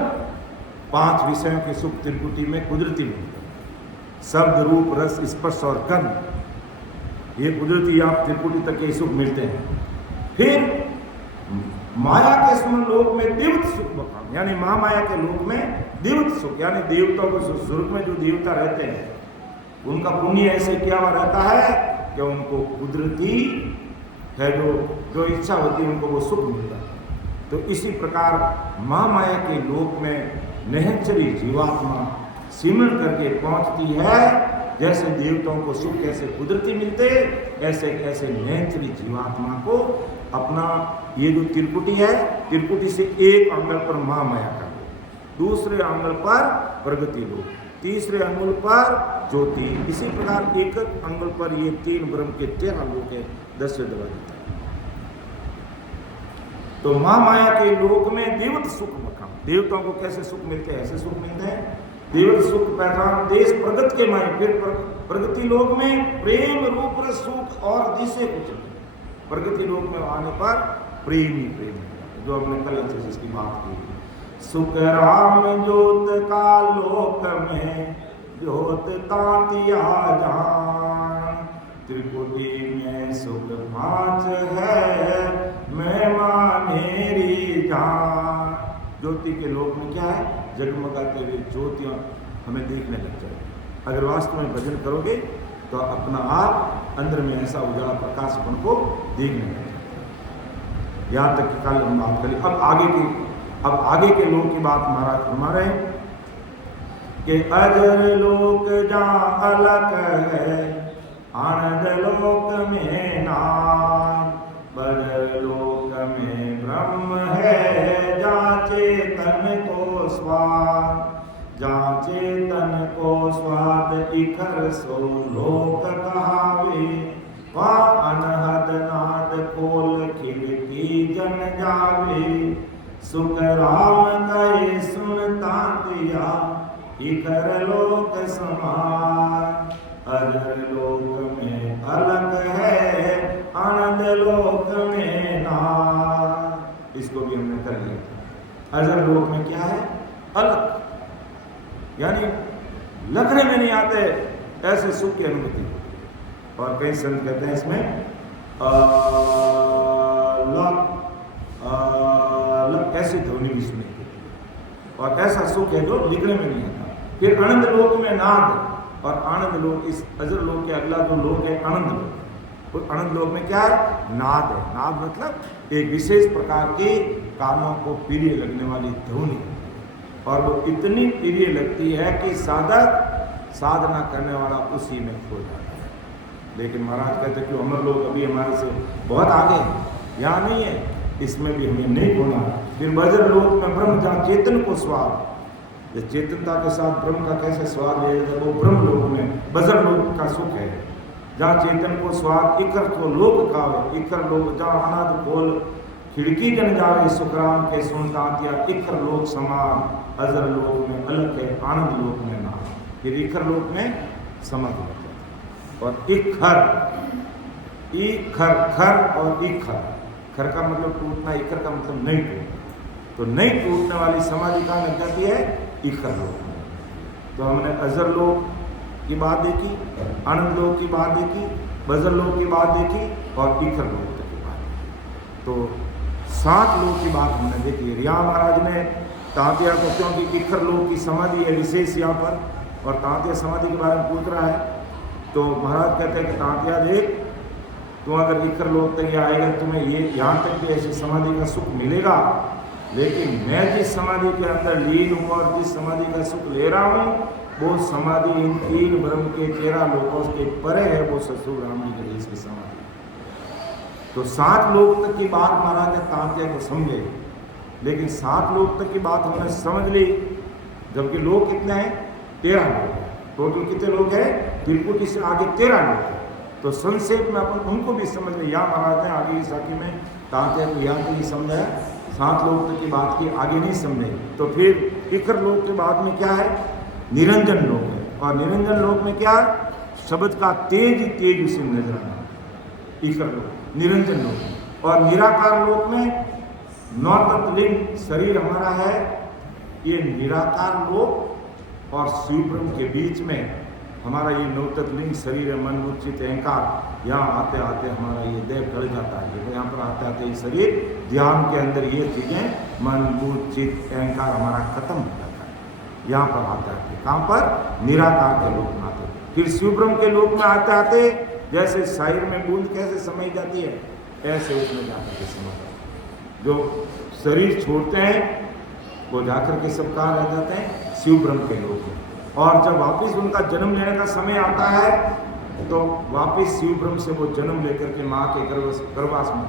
5 विषयों के सुख त्रिकुटी में कुदरती मिलते हैं। शब्द रूप रस स्पर्श और गंध, ये कुदरती आप त्रिकुटी तक के सुख मिलते हैं। फिर माया के स्मरण लोक में दिव्य सुख बकाम, यानी महामाया के लोक में दिव्य सुख, यानी देवताओं को स्वर्ग में जो देवता रहते हैं उनका पुण्य ऐसे किया हुआ रहता है कि उनको कुदरती है जो इच्छा होती है उनको वो सुख मिलता है। तो इसी प्रकार महामाया के लोक में नहचरी जीवात्मा सिमरण करके पहुंचती है। जैसे देवताओं को सुख कैसे कुदरती मिलते, ऐसे ऐसे नहचरी जीवात्मा को अपना ये जो त्रिकुटी है, त्रिकुटी से एक अंगल पर महामाया का लोक, दूसरे अंगल पर प्रगति लोक, तीसरे अंगुल पर ज्योति, इसी प्रकार एक अंगल पर ये 3 ब्रह्म के 13 लोक है। 10वें दबा देता है। तो महामाया के लोक में देवत सुख बकाम, देवताओं को कैसे सुख मिलते हैं, ऐसे सुख मिलते हैं। देवत सुख पहचान देश प्रगत के माय, फिर प्रगति लोक में प्रेम रूप सुख और जिसे कुछ प्रगति लोक में आने पर प्रेम ही प्रेम, जो हमने कल अच्छे से इसकी बात की। सुख राम जोत का लोक में जोत तातिया जान, त्रिकुटी में सुख 5 है, मैं मां मेरी जान। ज्योति के लोक में क्या है, जगमगाते हुए ज्योतियां हमें देखने लग जाए। अगर वास्तव में भजन करोगे तो अपना आप अंदर में ऐसा उजाला प्रकाशपन को देखने लग जाए। यहाँ तक कि कल हम बात करें। अब आगे के लोक की बात महाराज फरमा रहे हैं कि अजर लोक जहाँ अलग है, आनंद लोक में नाम, बजर लोक में ब्रह्म है, जहाँ चेतन को स्वाद, जहाँ चेतन को स्वाद इखर सो लोक कहावे, वहाँ अनहद नाद कोल खिड़की जन जावे, सुख राम कहे सुनता दिया, इखर लोक समान, अजर लोक में अलग है, आनंद लोक में नाम। इसको भी हमने कर लिया। अजर लोक में क्या है, अलग, यानी लगने में नहीं आते ऐसे सुख की अनुभूति। और कई संत कहते हैं इसमें ऐसी ध्वनि भी सुनी, और ऐसा सुख है जो लिखने में नहीं आता। फिर आनंद लोक में नाद, और आनंद लोक, इस अजर लोक के अगला जो लोक है आनंद लोक। और आनंद लोक में क्या है, नाद है। नाद मतलब एक विशेष प्रकार के कानों को प्रिय लगने वाली ध्वनि, और वो इतनी प्रिय लगती है कि साधक साधना करने वाला उसी में खो जाता है। लेकिन महाराज कहते कि अमर लोग अभी हमारे से बहुत आगे हैं, यहाँ नहीं है, इसमें भी हमें नहीं खोना। फिर बजर लोक में ब्रह्म, जहाँ चेतन को स्वाद, ये चेतनता के साथ ब्रह्म का कैसे स्वाद ले, वो ब्रह्म लोक में बजर लोक का सुख है, जहाँ चेतन को स्वाद इकर तो लोक कावे, इकर लोक जहाँ अनाद खोल खिड़की जन जावे, सुखराम के सुनता दिया, इकर लोक समान, अजर लोक में अलग है, आनंद लोक में ना। फिर इखर लोक में समाधि होता है। और इखर, खर और इखर, खर का मतलब टूटना, इखर का मतलब नहीं टूटना। तो नहीं टूटने वाली समाधि कहाँ लग जाती है, इखर लोक में। तो हमने अजर लोक की बात देखी, अनंत लोक की बात देखी, बजर लोक की बात देखी और इखर लोक तक की बात देखी। तो 7 लोक की बात हमने देखी। रिया महाराज ने तांतिया को, क्योंकि इखर लोक की समाधि है विशेष यहाँ पर, और तांतिया समाधि के बारे में पूछ रहा है, तो महाराज कहते हैं कि तांतिया देख, तू अगर इखर लोक तक आएगा तुम्हें ये यहाँ तक भी ऐसी समाधि का सुख मिलेगा, लेकिन मैं जिस समाधि के अंदर लीन हूँ और जिस समाधि का सुख ले रहा हूँ, वो समाधि इन 3 ब्रह्म के 13 लोकों के परे है, वो ससुर राम जी के देश की समाधि। तो 7 लोक तक की बात महाराज ने तांतिया को समझे, लेकिन 7 लोक तक की बात हमने समझ ली, जबकि लोग कितने हैं? 13 लोग हैं। टोटल कितने लोग हैं? त्रिकुटी से आगे 13 लोग हैं। तो संक्षेप में अपन उनको भी समझ लें। यहाँ महाराज ने आगे इस आखिर में तांतिया को यहाँ तक ही समझाया, 7 लोक तक की बात की, आगे नहीं समझे। तो फिर इखर लोक के बाद में क्या है? निरंजन लोक है। और निरंजन लोक में क्या? शब्द का तेज ही तेज उसे नजर आना, इखर लोक, निरंजन लोक। और निराकार लोक में नौतत्लिंग शरीर हमारा है, ये निराकार लोक और शिव ब्रह्म के बीच में हमारा ये नौतत्लिंग शरीर है, मन बुद्धि चित्त अहंकार। यहाँ आते आते हमारा ये देह ढल जाता है, तो यहाँ पर आते आते ये शरीर ध्यान के अंदर ये चीजें मन बुद्धि चित्त अहंकार हमारा खत्म हो जाता है। यहाँ पर आते आते कहाँ पर? निराकार के लोक में आते। फिर शिव ब्रह्म के लोक में आते आते जैसे शायर में बूंद कैसे समय जाती है, ऐसे उसमें जाकर के समय जाती है। जो शरीर छोड़ते हैं वो जाकर के सब कहाँ रह जाते हैं? शिव ब्रह्म के लोक में। और जब वापिस उनका जन्म लेने का समय आता है, तो वापिस शिव ब्रह्म से वो जन्म लेकर के माँ के गर्भवास में,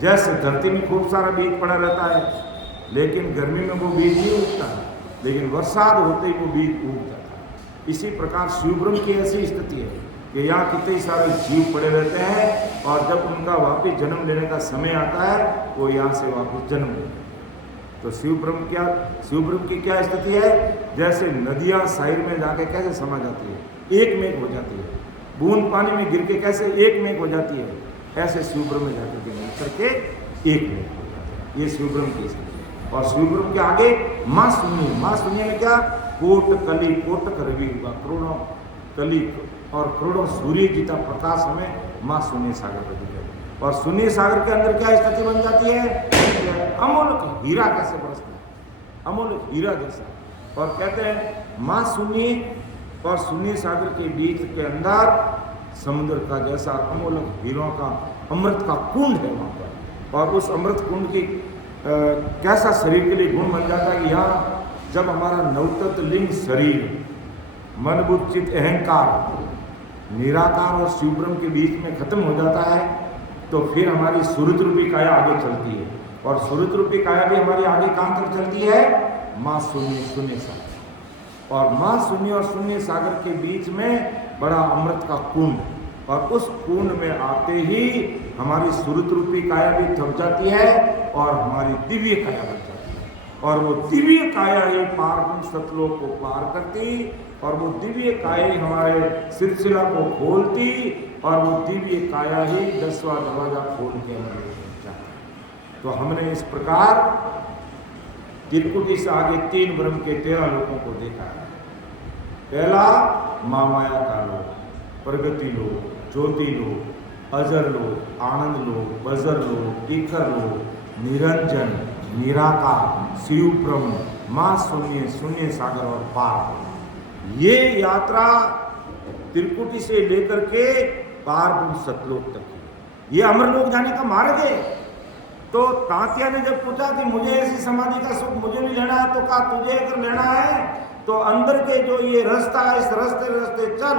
जैसे धरती में खूब सारा बीज पड़ा रहता है, लेकिन गर्मी में वो बीज नहीं उगता है, लेकिन बरसात होते ही वो बीज उग जाता है। इसी प्रकार शिव ब्रह्म की ऐसी स्थिति है कि यहाँ कितने सारे जीव पड़े रहते हैं, और जब उनका वापिस जन्म लेने का समय आता है, वो यहाँ से वापिस जन्म लेते हैं। तो शिव ब्रह्म की क्या स्थिति है? जैसे नदियाँ साहिर में जाके कैसे समा जाती है, एक में एक हो जाती है, बूंद पानी में गिर के कैसे एक में एक हो जाती है, ऐसे शिव ब्रह्म में जाकर के मिल करके एक में एक हो जाती है। ये शिव ब्रह्म की स्थिति है। और शिव ब्रह्म के आगे माँ शून्य में क्या? कोट कली कोटक रवि हुआ, करोड़ों कली और करोड़ों सूर्य जीता प्रकाश हमें माँ शून्य सागर पर दिखाई। और शून्य सागर के अंदर क्या स्थिति बन जाती है? अमूल्य हीरा कैसे बरसता है, अमूल्य हीरा जैसा। और कहते हैं माँ शून्य और शून्य सागर के बीच के अंदर समुद्र का जैसा अमूल्य हीरों का अमृत का कुंड है वहाँ पर। और उस अमृत कुंड की कैसा शरीर के लिए गुण बन जाता है कि यहाँ जब हमारा नवतत्व लिंग शरीर मन बुद्धि चित्त अहंकार निराकार और शिव ब्रह्म के बीच में खत्म हो जाता है, तो फिर हमारी सुरत रूपी काया आगे चलती है। और सुरत रूपी काया भी हमारी आगे कहाँ तक चलती है? माँ शून्य सागर। और माँ शून्य और शून्य सागर के बीच में बड़ा अमृत का कुंड, और उस कुंड में आते ही हमारी सुरत रूपी काया भी थक जाती है और हमारी दिव्य काया बन जाती है। और वो दिव्य काया ही पार सतलोक को पार करती, और वो दिव्य काया ही हमारे सिलसिला को खोलती, और वो दिव्य काया ही 10वां दरवाजा खोल के हमारे जाती। तो हमने इस प्रकार त्रिकुटी से आगे 3 ब्रह्म के 13 लोकों को देखा है। पहला महामाया का लोक, प्रगति लोक, ज्योति लोक, अजर लोक, आनंद लोक, बजर लोक, इखर लोक, निरंजन, निराकार, शिव ब्रह्म, माँ शून्य, शून्य सागर और पार। ये यात्रा त्रिकुटी से लेकर के पार ब्रह्म सतलोक तक है। ये अमरलोक जाने का मार्ग है। तो तांतिया ने जब पूछा कि मुझे ऐसी समाधि का सुख मुझे भी लेना है, तो कहा तुझे अगर लेना है तो अंदर के जो ये रास्ता है, इस रास्ते चल।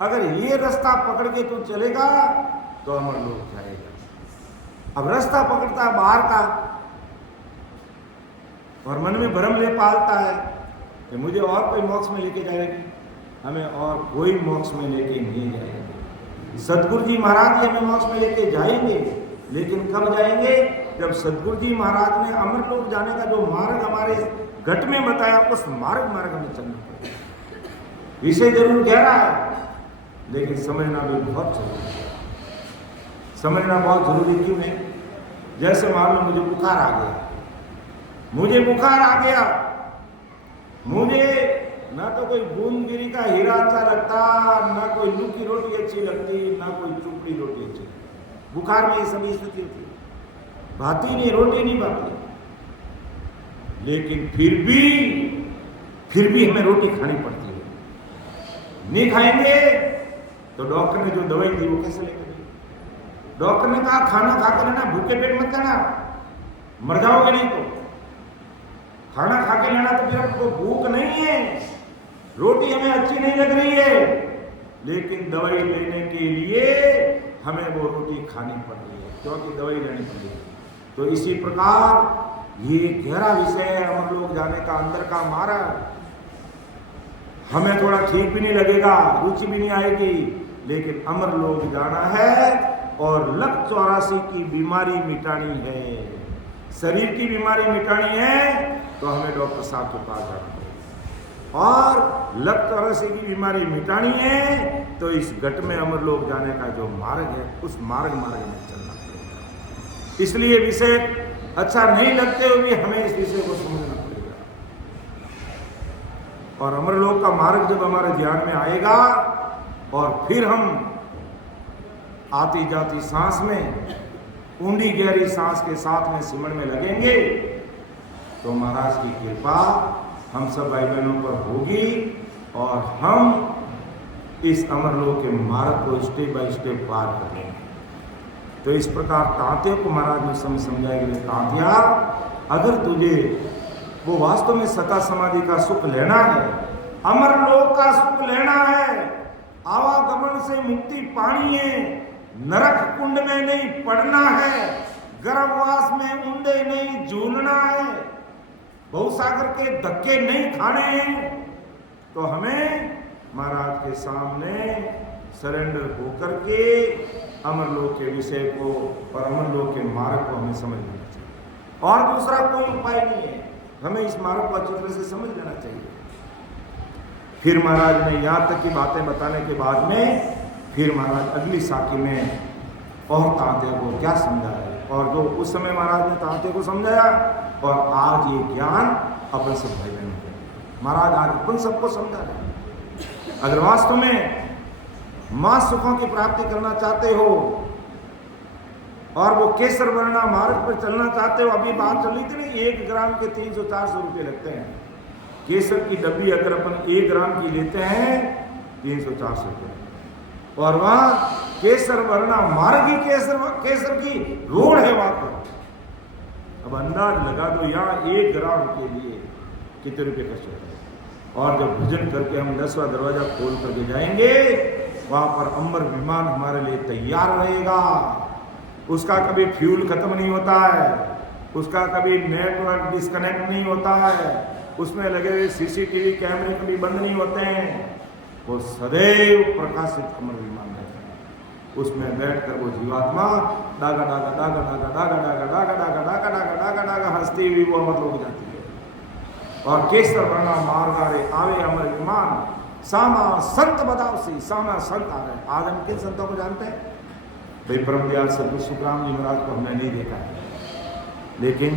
अगर ये रास्ता पकड़ के तू चलेगा तो अमरलोक जाएगा। अब रास्ता पकड़ता है बाहर का, और मन में भ्रम ले पालता है कि मुझे और कोई मोक्ष में लेके जाएगी, हमें और कोई मोक्ष में लेके नहीं जाएंगे। सतगुरु जी महाराज जी हमें मोक्ष में लेके जाएंगे, लेकिन कब जाएंगे? जब सतगुरु जी महाराज ने अमरलोक जाने का जो मार्ग हमारे घट में बताया, उस मार्ग में चलना पड़ेगा। विषय जरूर गहरा है, लेकिन समझना भी बहुत जरूरी है। समझना बहुत जरूरी क्यों है? जैसे मान लो मुझे बुखार आ गया, मुझे ना तो कोई बूंदगिरी का हीरा अच्छा लगता, ना कोई लुकी रोटी अच्छी लगती, ना कोई चुपड़ी रोटी अच्छी लगती। बुखार में ये सभी स्थिति होती है, भाती नहीं, रोटी नहीं भाती। लेकिन फिर भी हमें रोटी खानी पड़ती है। नहीं खाएंगे तो डॉक्टर ने जो दवाई दी वो कैसे लेंगे? डॉक्टर ने कहा खाना खाकर लेना, भूखे पेट मत लेना, मर जाओगे नहीं तो। खाना खा के लेना तो फिर आपको भूख नहीं है, रोटी हमें अच्छी नहीं लग रही है, लेकिन दवाई लेने के लिए हमें वो रोटी खानी पड़ रही है, क्योंकि दवाई लेनी पड़ रही है। तो इसी प्रकार ये गहरा विषय है अमर लोक जाने का, अंदर का मार्ग। हमें थोड़ा ठीक भी नहीं लगेगा, रुचि भी नहीं आएगी, लेकिन अमर लोक जाना है और लक 84 की बीमारी मिटानी है, शरीर की बीमारी मिटानी है तो हमें डॉक्टर साहब के पास जाना है। और लक 84 की बीमारी मिटानी है तो इस घट में अमर लोक जाने का जो मार्ग है उस मार्ग में चलना पड़ेगा। इसलिए विषय अच्छा नहीं लगते हुए भी हमें इस विषय को समझना पड़ेगा। और अमर लोक का मार्ग जब हमारे ध्यान में आएगा और फिर हम आती जाती सांस में ऊंडी गहरी सांस के साथ में सिमरन में लगेंगे तो महाराज की कृपा हम सब भाई बहनों पर होगी और हम इस अमर लोक के मार्ग को स्टेप बाय स्टेप पार करेंगे। तो इस प्रकार तांत्या को महाराज ने समझाएंगे, तांत्या अगर तुझे वो वास्तव में सता समाधि का सुख लेना है, अमर लोक का सुख लेना है, आवागमन से मुक्ति पानी है, नरक कुंड में नहीं पड़ना है, गर्भवास में ऊंधे नहीं झूलना है, बहुसागर के धक्के नहीं खाने हैं, तो हमें महाराज के सामने सरेंडर होकर के अमर लोक के विषय को और अमर लोक के मार्ग को हमें समझ लेना चाहिए। और दूसरा कोई उपाय नहीं है, हमें इस मार्ग को अच्छी तरह से समझ लेना चाहिए। फिर महाराज ने यहाँ तक की बातें बताने के बाद में फिर महाराज अगली साखी में और तांत्या को क्या समझाया, और जो उस समय महाराज ने तांत्या को समझाया और आज ये ज्ञान अपन सब भाई बहनों को महाराज आज अपन सबको समझा रहे। अगर वास्तव में मां सुखों की प्राप्ति करना चाहते हो और वो केसर वर्णा मार्ग पर चलना चाहते हो, अभी बात चल रही थी ना 1 ग्राम के 300-400 रुपये लगते हैं। केसर की डब्बी अगर अपन 1 ग्राम की लेते हैं 300-400 रुपये, और वहां केसर वर्णा मार्ग ही केसर की रोड है वहां पर। अब अंदाज लगा दो यहाँ 1 ग्राम के लिए कितने रुपए खर्च होते हैं। और जब भजन करके हम 10वां दरवाजा खोल करके जाएंगे वहां पर अमर विमान हमारे लिए तैयार रहेगा। उसका कभी फ्यूल खत्म नहीं होता है, उसका कभी नेटवर्क डिस्कनेक्ट नहीं होता है, उसमें लगे हुए सीसीटीवी कैमरे कभी बंद नहीं होते हैं, वो सदैव प्रकाशित अमर विमान रहता है। उसमें बैठकर वो जीवात्मा डागा डागा डागा डागा डागा डागा डागा डागा डागा डागा डागा डागा हंसती हुई वो अमर लोक जाती है। और केसर वर्णा मार्गारे आवे अमर विमान, सामा संत बदावसी, सामा संत आ रहे। आज हम किन संतों को जानते हैं? भाई परम दयाल सदगुरु सुखराम जी महाराज को हमने नहीं देखा है, लेकिन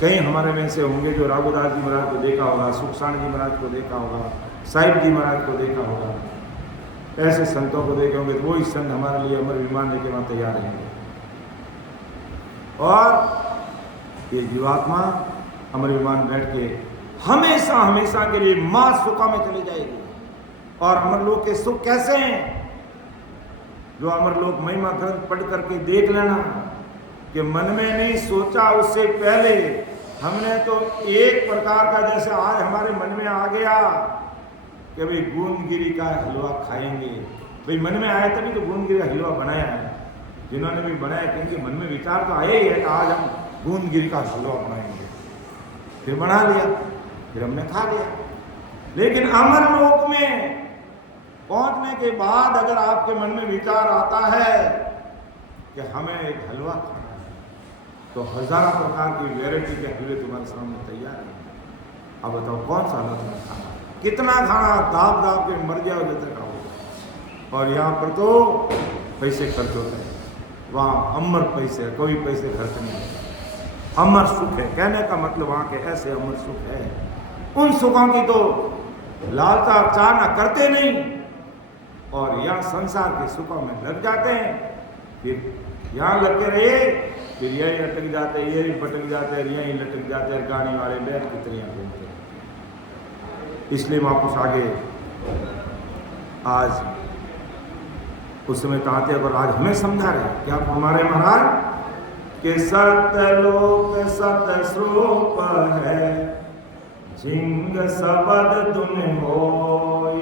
कई हमारे में से होंगे जो राघुदास जी महाराज को देखा होगा, सुखसाण जी महाराज को देखा होगा, साहिब जी महाराज को देखा होगा, ऐसे संतों को देखे होंगे। तो वही संत हमारे लिए अमर विमान लेके वहां तैयार रहेंगे और ये जीवात्मा अमर विमान बैठ के हमेशा हमेशा के लिए मां सुखा में चली जाएगी। और अमर लोक के सुख कैसे हैं? जो अमर लोक महिमा ग्रंथ पढ़ करके देख लेना कि मन में नहीं सोचा उससे पहले हमने तो एक प्रकार का, जैसे आज हमारे मन में आ गया कि भाई गूंदगिरी का हलवा खाएंगे। भाई मन में आया तभी तो गूंदगिरी का हलवा बनाया है। जिन्होंने भी बनाया क्योंकि मन में विचार तो आया ही है कि आज हम गूंदगिरी का हलवा बनाएंगे, फिर बना लिया, फिर हमने खा लिया। लेकिन अमर लोक में पहुंचने के बाद अगर आपके मन में विचार आता है कि हमें एक हलवा खाना है, तो हजारों प्रकार की वैरायटी के हलवे तुम्हारे सामने तैयार है। अब बताओ कौन सा हलवा तुम्हें खाना, कितना खाना, दाब दाब के मर गया जितना खाओ। और यहाँ पर तो पैसे खर्च होते हैं, वहाँ अमर पैसे, कोई पैसे खर्च नहीं होते। अमर सुख है, कहने का मतलब वहाँ के ऐसे अमर सुख है उन सुखों की तो लालसा चाहना करते नहीं और यहाँ संसार के सुखों में लग जाते हैं, फिर यहाँ लग के रहे, फिर यही अटक जाते हैं, यही भटक जाते हैं, यही लटक जाते हैं, गाड़ी वाले बैठ की तरह घूमते हैं। इसलिए वापस आगे आज उस समय ताते और आज हमें समझा रहे क्या हमारे महाराज कि सतलोक सतस्वरूप है, जिंग सबद तुम होय,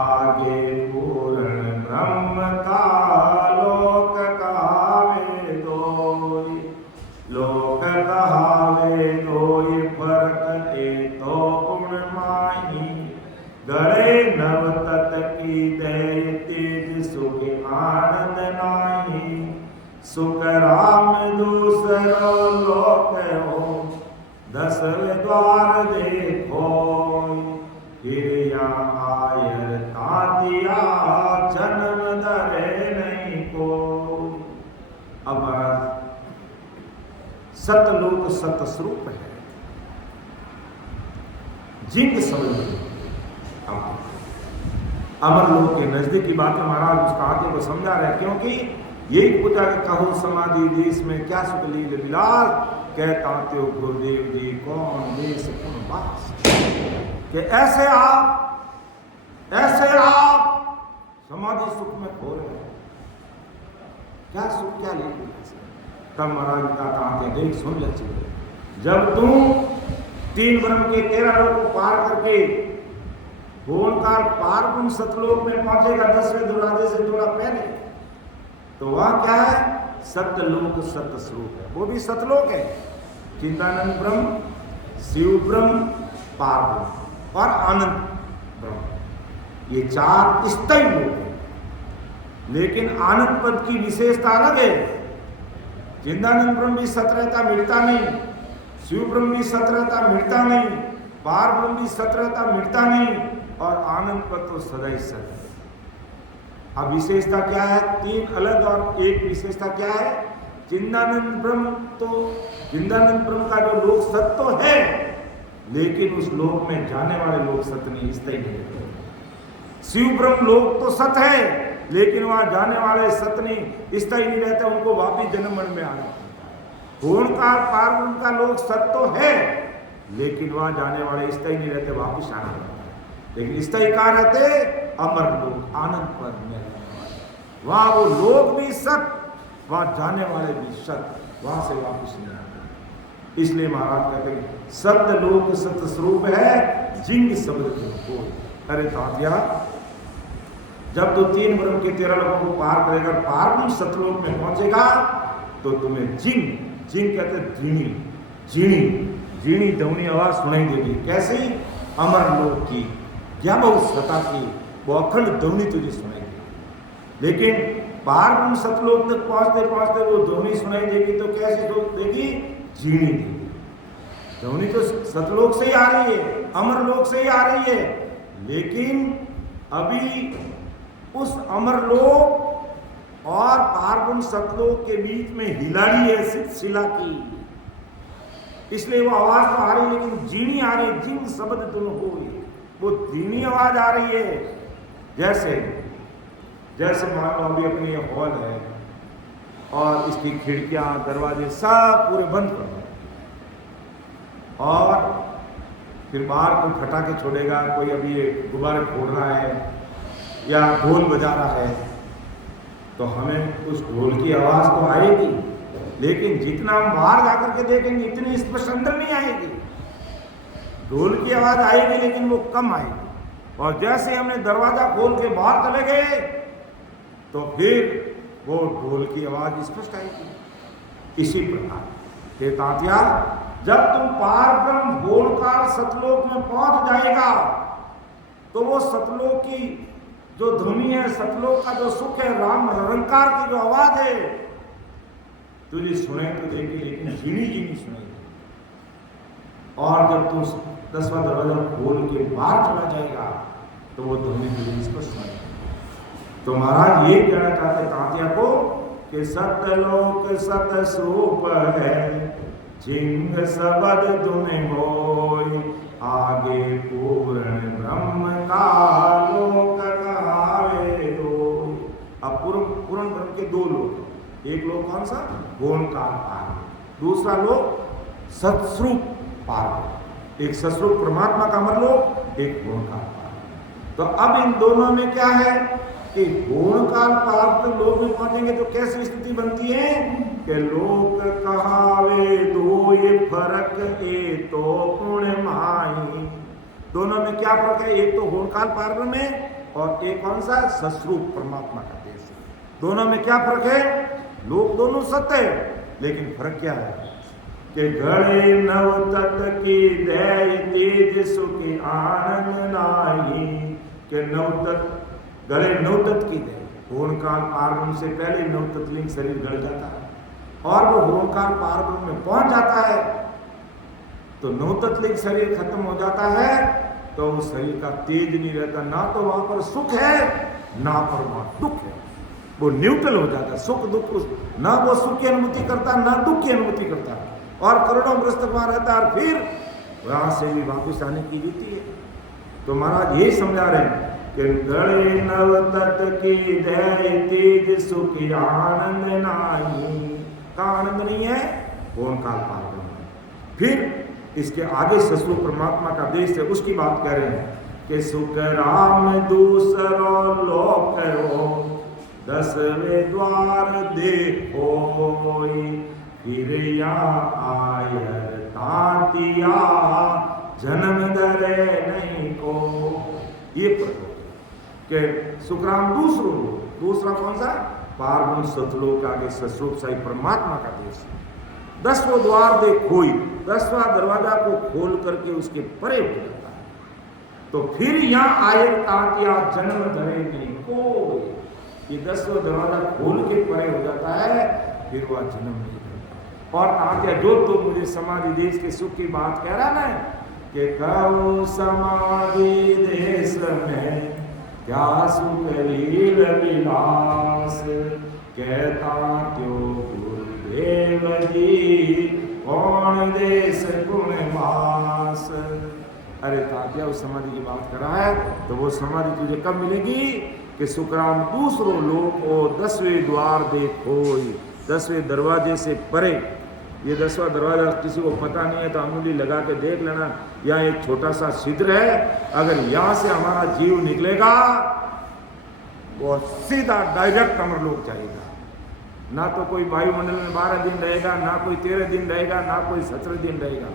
आगे पूर्ण ब्रह्म का लोक कहावे दोय, लोक कहावे दोय, फरक ए तो गुण माही, गड़े नव तत की दय, तेज सुख आनंद नाही, सुख राम दूसरो लोक हो, दसवें द्वार देखो, हिरिया आयर तातिया, जन्म धरे नहीं को। अब सतलोक सतस्वरूप है, जिंग समझ अमर लोक के नजदीक की बात महाराज उस ताते को समझा रहे, क्योंकि यही पूछा कि कहो समाधि देश में क्या सुख लील बिलास, कहता हो गुरुदेव जी कौन देश कौन बास, कि ऐसे आप समाधि सुख में खो रहे, क्या सुख क्या लील बिलास। तब महाराज ताते देख सुन ले, जब तुम 3 ब्रह्म के 13 लोक को पार करके भुवनकाल पार तुम सतलोक में पहुंचेगा 10वें दरवाजे से थोड़ा पहले, तो वहां क्या है, सतलोक सतस्वरूप है, वो भी सतलोक है, चिदानंद ब्रह्म, शिव ब्रह्म, पार ब्रह्म और आनंद ब्रह्म, ये 4 स्थायी लोक है। लेकिन आनंद पद की विशेषता अलग है, चिदानंद ब्रह्म भी सत रहता मिटता नहीं, शिव ब्रह्म भी सत रहता मिटता नहीं, पार ब्रह्म भी सत रहता मिटता नहीं, और आनंद पद तो सदा ही सत है। अब विशेषता क्या है, 3 अलग और एक विशेषता क्या है, चिदानंद ब्रह्म का जो लोक सत्य तो है, लेकिन उस लोक में जाने वाले लोग सत्य नहीं, स्थायी नहीं रहते। शिव ब्रह्म लोक तो सत्य है, लेकिन वहां जाने वाले सत्य नहीं, स्थायी नहीं रहते, उनको वापिस जन्म मरण में आना पड़ता है। पूर्णकाल पार ब्रह्म का लोक सत्य तो है, लेकिन वहां जाने वाले स्थायी नहीं रहते, वापिस आना पड़ता है। लेकिन स्थायी कहाँ रहते, अमर लोक आनंद पद में, वहां वो लोग भी सत, वहां जाने वाले भी सत, वहां से वापिस नहीं आते। इसलिए महाराज कहते हैं सत्य लोक सत्य स्वरूप है, जिंग शब्द को। अरे तात्या, जब तो 3 ब्रह्म के 13 लोगों को पार करेगा, पार ब्रह्म सतलोक में पहुंचेगा, तो तुम्हें जिंग कहते झीणी ध्वनि आवाज सुनाई देगी। कैसी, अमर लोक की, क्या बहुत सता की, वो अखंड ध्वनि तुझे सुनाई देगी। लेकिन पार ब्रह्म सतलोक तक पहुंचते पहुंचते वो ध्वनि सुनाई देगी, तो कैसी देगी, झीणी देगी। ध्वनि तो सतलोक से ही आ रही है, अमर लोक से ही आ रही है, लेकिन अभी उस अमर लोक और पार ब्रह्म सतलोक के बीच में हिलाड़ी है शिला की, इसलिए वो आवाज तो आ रही, लेकिन जीनी आ रही, जिंग शब्द तुम हो, वो धीमी आवाज आ रही है। जैसे मान लो अभी अपनी ये हॉल है और इसकी खिड़कियां दरवाजे सब पूरे बंद कर दो, और फिर बाहर कोई फटाके छोड़ेगा, कोई अभी ये गुब्बारे फोड़ रहा है या ढोल बजा रहा है, तो हमें उस ढोल की आवाज तो आएगी, लेकिन जितना हम बाहर जाकर के देखेंगे इतनी स्पष्ट अंदर नहीं आएगी। ढोल की आवाज आएगी, लेकिन वो कम आएगी। और जैसे हमने दरवाजा खोल के बाहर चले गए, तो फिर वो ढोल की आवाज स्पष्ट आएगी। इसी प्रकार हे तात्या, जब तुम पार ब्रह्म भोलकाल सतलोक में पहुंच जाएगा, तो वो सतलोक की जो ध्वनि है, सतलोक का जो सुख है, राम रंकार की जो आवाज है, तुझे सुने तो देगी, लेकिन झीणी सुनेगी। और जब तू 10वां दरवाजा खोल के बाहर चला जाएगा, तो वो ध्वनि तुझे स्पष्ट सुनेगी। तो महाराज ये कहना चाहते तात्या को कि सतलोक सत स्वरूप है, जिंग सबद तुम होय, आगे पूर्ण ब्रह्म का लोक कहावे दो। अब पूर्ण ब्रह्म के दो लोक, एक लोक कौन सा? गौणकाल पार, दूसरा लोक सत्स्वरूप पार। एक सत्स्वरूप परमात्मा का अमर लोक, एक गौणकाल पार। तो अब इन दोनों में क्या है कि गौणकाल पार तो लोग में पहुंचेंगे तो कैसी स्थिति बनती है कि लोक कहावे दो ये फर्क ए तो पुण्य माही। दोनों में क्या फर्क है? एक तो गौणकाल पार में और एक कौन सा? सस्वरूप परमात्मा का देश। दोनों में क्या फर्क है? लोग दोनों सत्य है, लेकिन फर्क क्या है कि गणे नव तत् की दय तेज सुखी आनंद नाही। के नव तत् गले नव तत् की दय, गौणकाल पार से पहले नव तत्लिंग शरीर गड़ जाता है और वो गौणकाल पार में पहुंच जाता है तो नव तत्लिंग शरीर खत्म हो जाता है तो उस शरीर का तेज नहीं रहता, ना तो वहां पर सुख है ना पर वहां दुख है, वो न्यूट्रल हो जाता है। सुख दुख, ना वो सुख की अनुभूति करता ना दुख की अनुभूति करता और करोड़ों वर्ष तक वहां रहता है और फिर वहां से भी वापस आने की रीति है। तो महाराज ये समझा रहे हैं कि गणे नव तत् की दय तेज सुख आनंद नाही। का आनंद नहीं है? गौणकाल पार में। फिर इसके आगे ससुर परमात्मा का देश है, उसकी बात कर रहे हैं कि सुख राम दूसरो लोक हो 10वें द्वार देखो फिर या आयर तातिया जन्म धरे नहीं को। ये प्रश्न के सुखराम दूसरो लोक, दूसरा कौन सा? पारब्रह्म सतलोक का आगे ससुर साई परमात्मा का देश है। 10वां द्वार दे खोई, 10वां दरवाजा को खोल करके उसके परे हो जाता है तो फिर यहाँ आए तातिया जन्म धरे नहीं कोई। ये 10वां दरवाजा खोल के परे हो जाता है फिर वह जन्म नहीं करता। और तातिया जो तो मुझे समाधि देश के सुख की बात कह रहा ना कि कहो समाधि देश में क्या सुख लील विलास कहता क्यों गुरुदेव जी कौन देश गुण मास। अरे तात्या उस समाधि की बात कर रहा है तो वो समाधि तुझे कब मिलेगी कि सुखराम दूसरो लोक और 10वें द्वार देखो, 10वें दरवाजे से परे। ये 10वां दरवाजा किसी को पता नहीं है तो अंगुली लगा के देख लेना, यहाँ एक छोटा सा छिद्र है, अगर यहाँ से हमारा जीव निकलेगा वो सीधा डायरेक्ट अमरलोक जाएगा। ना तो कोई वायुमंडल में 12 दिन रहेगा, ना कोई 13 दिन रहेगा, ना कोई 17 दिन रहेगा।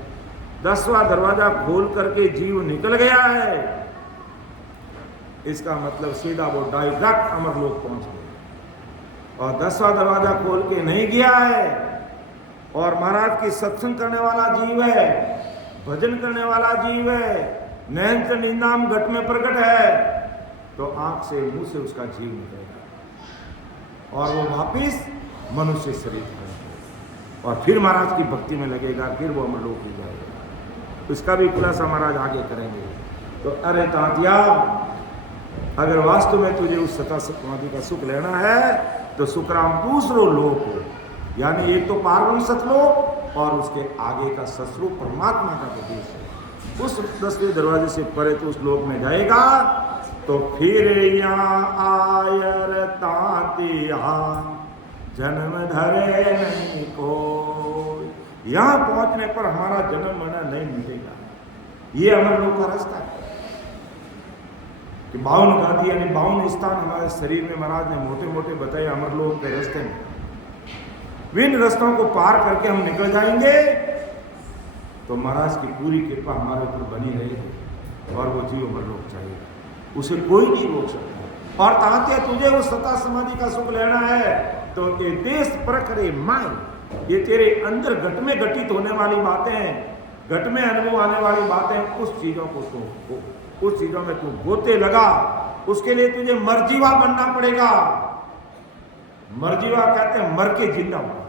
10वां दरवाजा खोल करके जीव निकल गया है, इसका मतलब सीधा वो डायरेक्ट अमरलोक पहुंच गया। और 10वां दरवाजा खोल के नहीं गया है और महाराज की सत्संग करने वाला जीव है, भजन करने वाला जीव है, नैन से निंदाम घट में प्रकट है तो आंख से मुंह से उसका जीव निकलेगा और वो वापिस मनुष्य शरीर करेगा और फिर महाराज की भक्ति में लगेगा, फिर वो अमरलोक हो जाएगा। इसका भी खुलासा महाराज आगे करेंगे। तो अरे तातिया, अगर वास्तव में तुझे उस सता समाधि का सुख लेना है तो सुखराम दूसरो लोक हो, यानी एक तो पारब्रह्म सतलोक और उसके आगे का सस्वरूप परमात्मा का प्रदेश है। उस 10वें दरवाजे से परे तो उस लोक में जाएगा तो फिर यहाँ आयर तातिया जन्म धरे नहीं को। यहाँ पहुंचने पर हमारा जन्म मरना नहीं मिलेगा। ये अमरलोक का रास्ता है कि 52 गादी यानी 52 स्थान हमारे शरीर में महाराज ने मोटे मोटे बताए अमरलोक के रास्ते में। विन रास्तों को पार करके हम निकल जाएंगे तो महाराज की पूरी कृपा हमारे ऊपर बनी रहेगी और वो जीव अमरलोक जाएगा, उसे कोई नहीं रोक सकता। और तात्या तुझे वो सता समाधि का सुख लेना है तो ये देश प्रखरे माय, ये तेरे अंदर घट में घटित होने वाली बातें, घट में अनुभव आने वाली बातें, उस चीजों को तो उस चीजों में तू गोते लगा। उसके लिए तुझे मरजीवा बनना पड़ेगा। मरजीवा कहते हैं मर के जिंदा होना।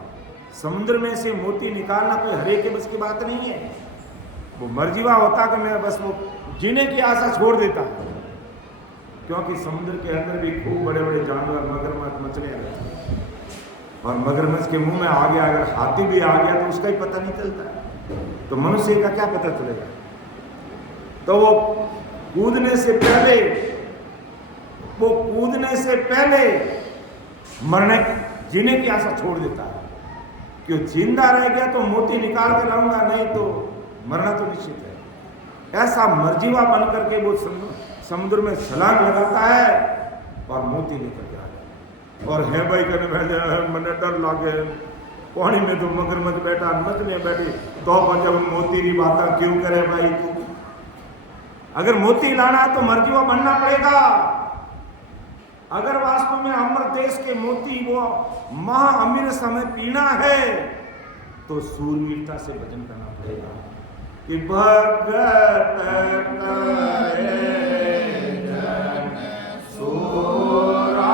समुद्र में से मोती निकालना कोई हरे के बस की बात नहीं है। वो मरजीवा होता कि मैं बस वो जीने की आशा छोड़ देता, क्योंकि समुद्र के अंदर भी खूब बड़े बड़े जानवर, मगरमच्छ, मछलियां रहती हैं और मगरमच्छ के मुंह में आ गया, अगर हाथी भी आ गया तो उसका ही पता नहीं चलता, तो मनुष्य का क्या पता चलेगा। तो वो कूदने से पहले मरने जीने की आशा छोड़ देता है। क्यों जिंदा रह गया तो मोती निकाल के लाऊंगा, नहीं तो मरना तो निश्चित है। ऐसा मर्जीवा बन करके वो समुद्र में छलांग लगाता है और मोती लेकर के आ जाता। और है भाई कहने बैठे मैंने डर लागे पानी में तो मगरमच्छ बैठा मछलियां बैठी, तो जब मोती की बात क्यों करे भाई तू? अगर मोती लाना है तो मर्जीवा बनना पड़ेगा। अगर वास्तव में अमर देश के मोती वो महा अमीर समय पीना है तो सूरवीरता से भजन करना पड़ेगा कि भगत करे जन सोरा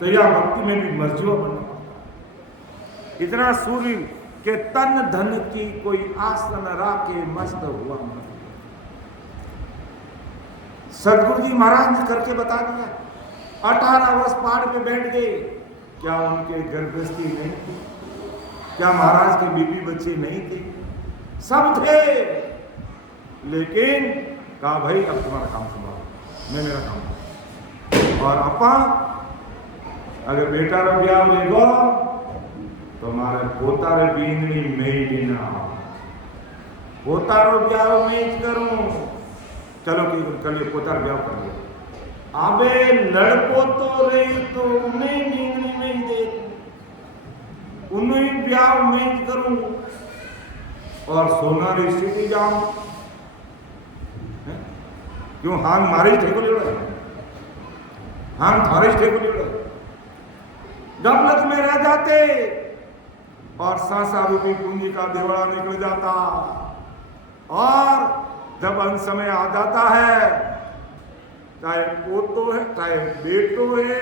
तो यह भक्ति में भी मर्जिया बनना पड़ता। इतना सूर्य के तन धन की कोई आस न राखे मस्त हुआ मन। सदगुरु जी महाराज ने करके बता दिया। 18 वर्ष पहाड़ पे बैठ गए, क्या उनके गर्भस्थी नहीं थी? क्या महाराज के बीबी बच्चे नहीं थे? सब थे, लेकिन कहा भाई अब तुम्हारा काम संभालो, मैं मेरा काम करूं। और अपा अगर बेटा रो ब्याह लेगो तो मारे पोता रे बींदनी मेरी ना पोता रो ब्याह में करूं। चलो कि कल पोता ब्याह कर लिया। अबे लड़को तो रे तो उन्हें बींदनी नहीं दे, उन्हें ब्याह में करूं और सोना रे स्थिति जाऊं। क्यों हम मारे ठेको ले रहे, हम थारे ठेको ले रहे, गफलत में रह जाते और सासा रूपी पूंजी का देवड़ा निकल जाता। और जब अंत समय आ जाता है, चाहे पोतो है, चाहे बेटो है,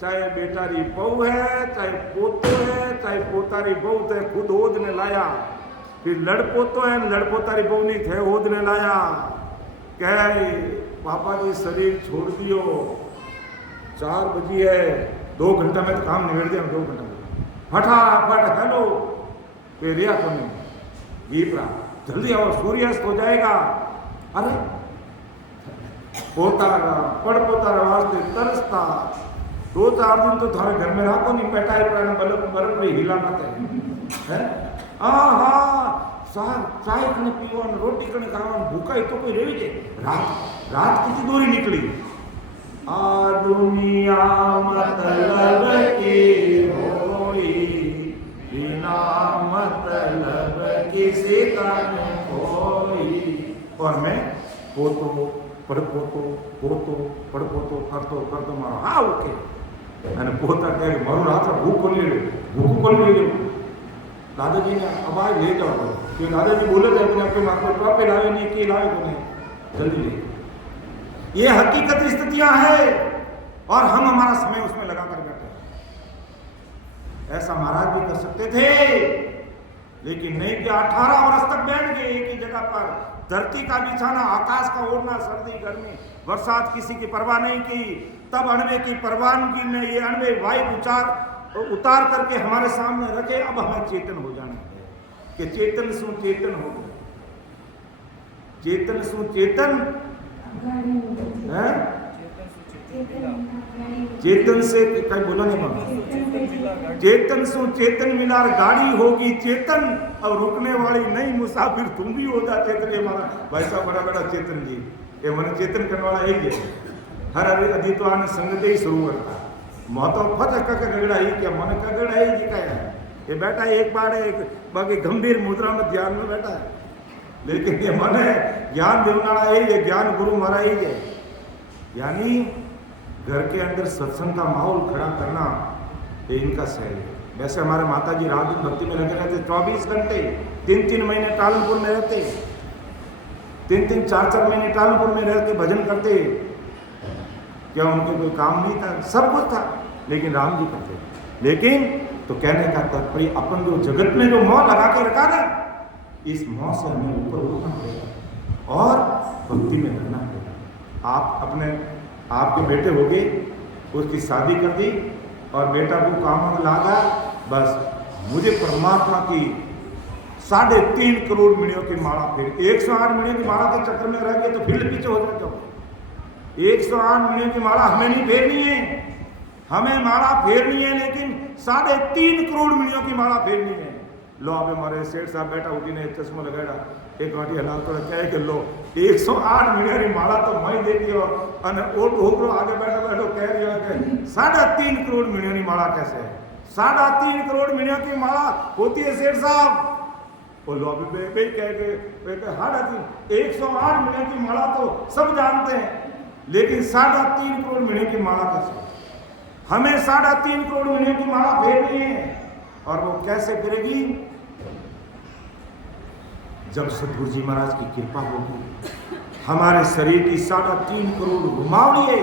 चाहे बेटारी बहू है, चाहे पोतो है, चाहे पोतारी बहू थे, खुद ओदने लाया। फिर लड़पोतो है, लड़पोतारी बहू नहीं थे, ओदने लाया। कहे पापा जी शरीर छोड़ दियो, 4 बजे है, 2 घंटा में तो काम निबेड़ दिया। 2 घंटा में फटाफट हेलो फिर रिया को नहीं दीपरा जल्दी आओ, सूर्यास्त हो जाएगा। अरे पोतारा पड़ पोतारा वास्ते तरसता 2-4 दिन तो थारे घर में राखो नहीं, बैठा है प्राण बल्ब बल्ब में हिला मत है। चाय कने पीवा, रोटी कने खावा, भूखा ही तो कोई रही जे। रात कितनी दूरी निकली। आ दुनिया मतलब की होई, बिना मतलब कैसे काने कोई। और मैं पोतो પડપોતો પોતો પડપોતો કરતો મારો હા ઓકે અને પોતા કહે મારું રાત્રે ભૂખ ખોલી લ્યો दादाजी ने आवाज ले जाओ क्यों दादाजी बोले थे अपने आपके माँ को पे लावे नहीं कि लावे को नहीं जल्दी ले। ये हकीकत स्थितियां हैं और हम हमारा समय उसमें लगा कर बैठे। ऐसा महाराज भी कर सकते थे लेकिन नहीं कि 18 वर्ष तक बैठ गए एक ही जगह पर। धरती का बिछाना, आकाश का ओढ़ना, सर्दी गर्मी बरसात किसी की परवाह नहीं की। तब अणवे की परवानगी में ये अणवे वायु उतार करके हमारे सामने रखे। अब हमें चेतन हो जाना है कि चेतन सु चेतन हो गए। चेतन सु चेतन है, चेतन से कहीं बोला नहीं मानो। चेतन सु चेतन मिलार गाड़ी होगी चेतन, अब रुकने वाली नहीं मुसाफिर तुम भी हो जा चेतन। ये हमारा भाई साहब बड़ा बड़ा चेतन जी, ये मन चेतन करने वाला एक है। हर अधित्वान संगते ही शुरू करता महतो फट कगड़ा ही क्या मन कगड़ा ही जी का है। ये बैठा है एक बार एक बाकी गंभीर मुद्रा में ध्यान में बैठा है, लेकिन ये मन है ज्ञान देवनाड़ा है, ये ज्ञान गुरु महारा ही है। यानी घर के अंदर सत्संग का माहौल खड़ा करना ये इनका सहयोग है। वैसे हमारे माता जी रात दिन भक्ति में लगे रहते 24 घंटे। 3-3 महीने टालनपुर में रहते, 3-3 4-4 महीने टालनपुर में रह के भजन करते। क्या उनके कोई काम नहीं था? सब कुछ था, लेकिन राम जी करते। लेकिन तो कहने का तात्पर्य अपन जो जगत में जो मोह लगा के रखा ना, इस मोह से हमें ऊपर उठना पड़ेगा और भक्ति में रहना पड़ेगा। आप अपने आपके बेटे हो गए, उसकी शादी कर दी और बेटा को काम में लागा, बस मुझे परमात्मा की 3.5 करोड़ मिणियों की माला फिर 108 मिणियों की माला के चक्कर में रह गए तो फील्ड पीछे हो जाते हो। 108 मिणियों की माला हमें नहीं फेरनी है, हमें माला फेरनी है, लेकिन 3.5 करोड़ मिणियों की माला फेरनी है। लो आप हमारे सेठ साहब बैठा उठी ने चश्मा लगाया एक वाटी हलाल तो क्या कि लो 108 मिणियों की माला तो मैं दे दियो और ओ ढोकरो आगे बैठो कह रही हो कि 3.5 करोड़ मिणियों की माला कैसे है? 3.5 करोड़ मिणियों की माला होती है सेठ साहब। वो लो अभी बे कह के 108 मिणियों की माला तो सब जानते हैं, लेकिन 3.5 करोड़ मिणियों की माला कैसे? हमें 3.5 करोड़ मिणियों की माला फेरनी है। और वो कैसे फिरेगी? जब सतगुरु जी महाराज की कृपा होगी। हमारे शरीर की 3.5 करोड़ रुमावली है।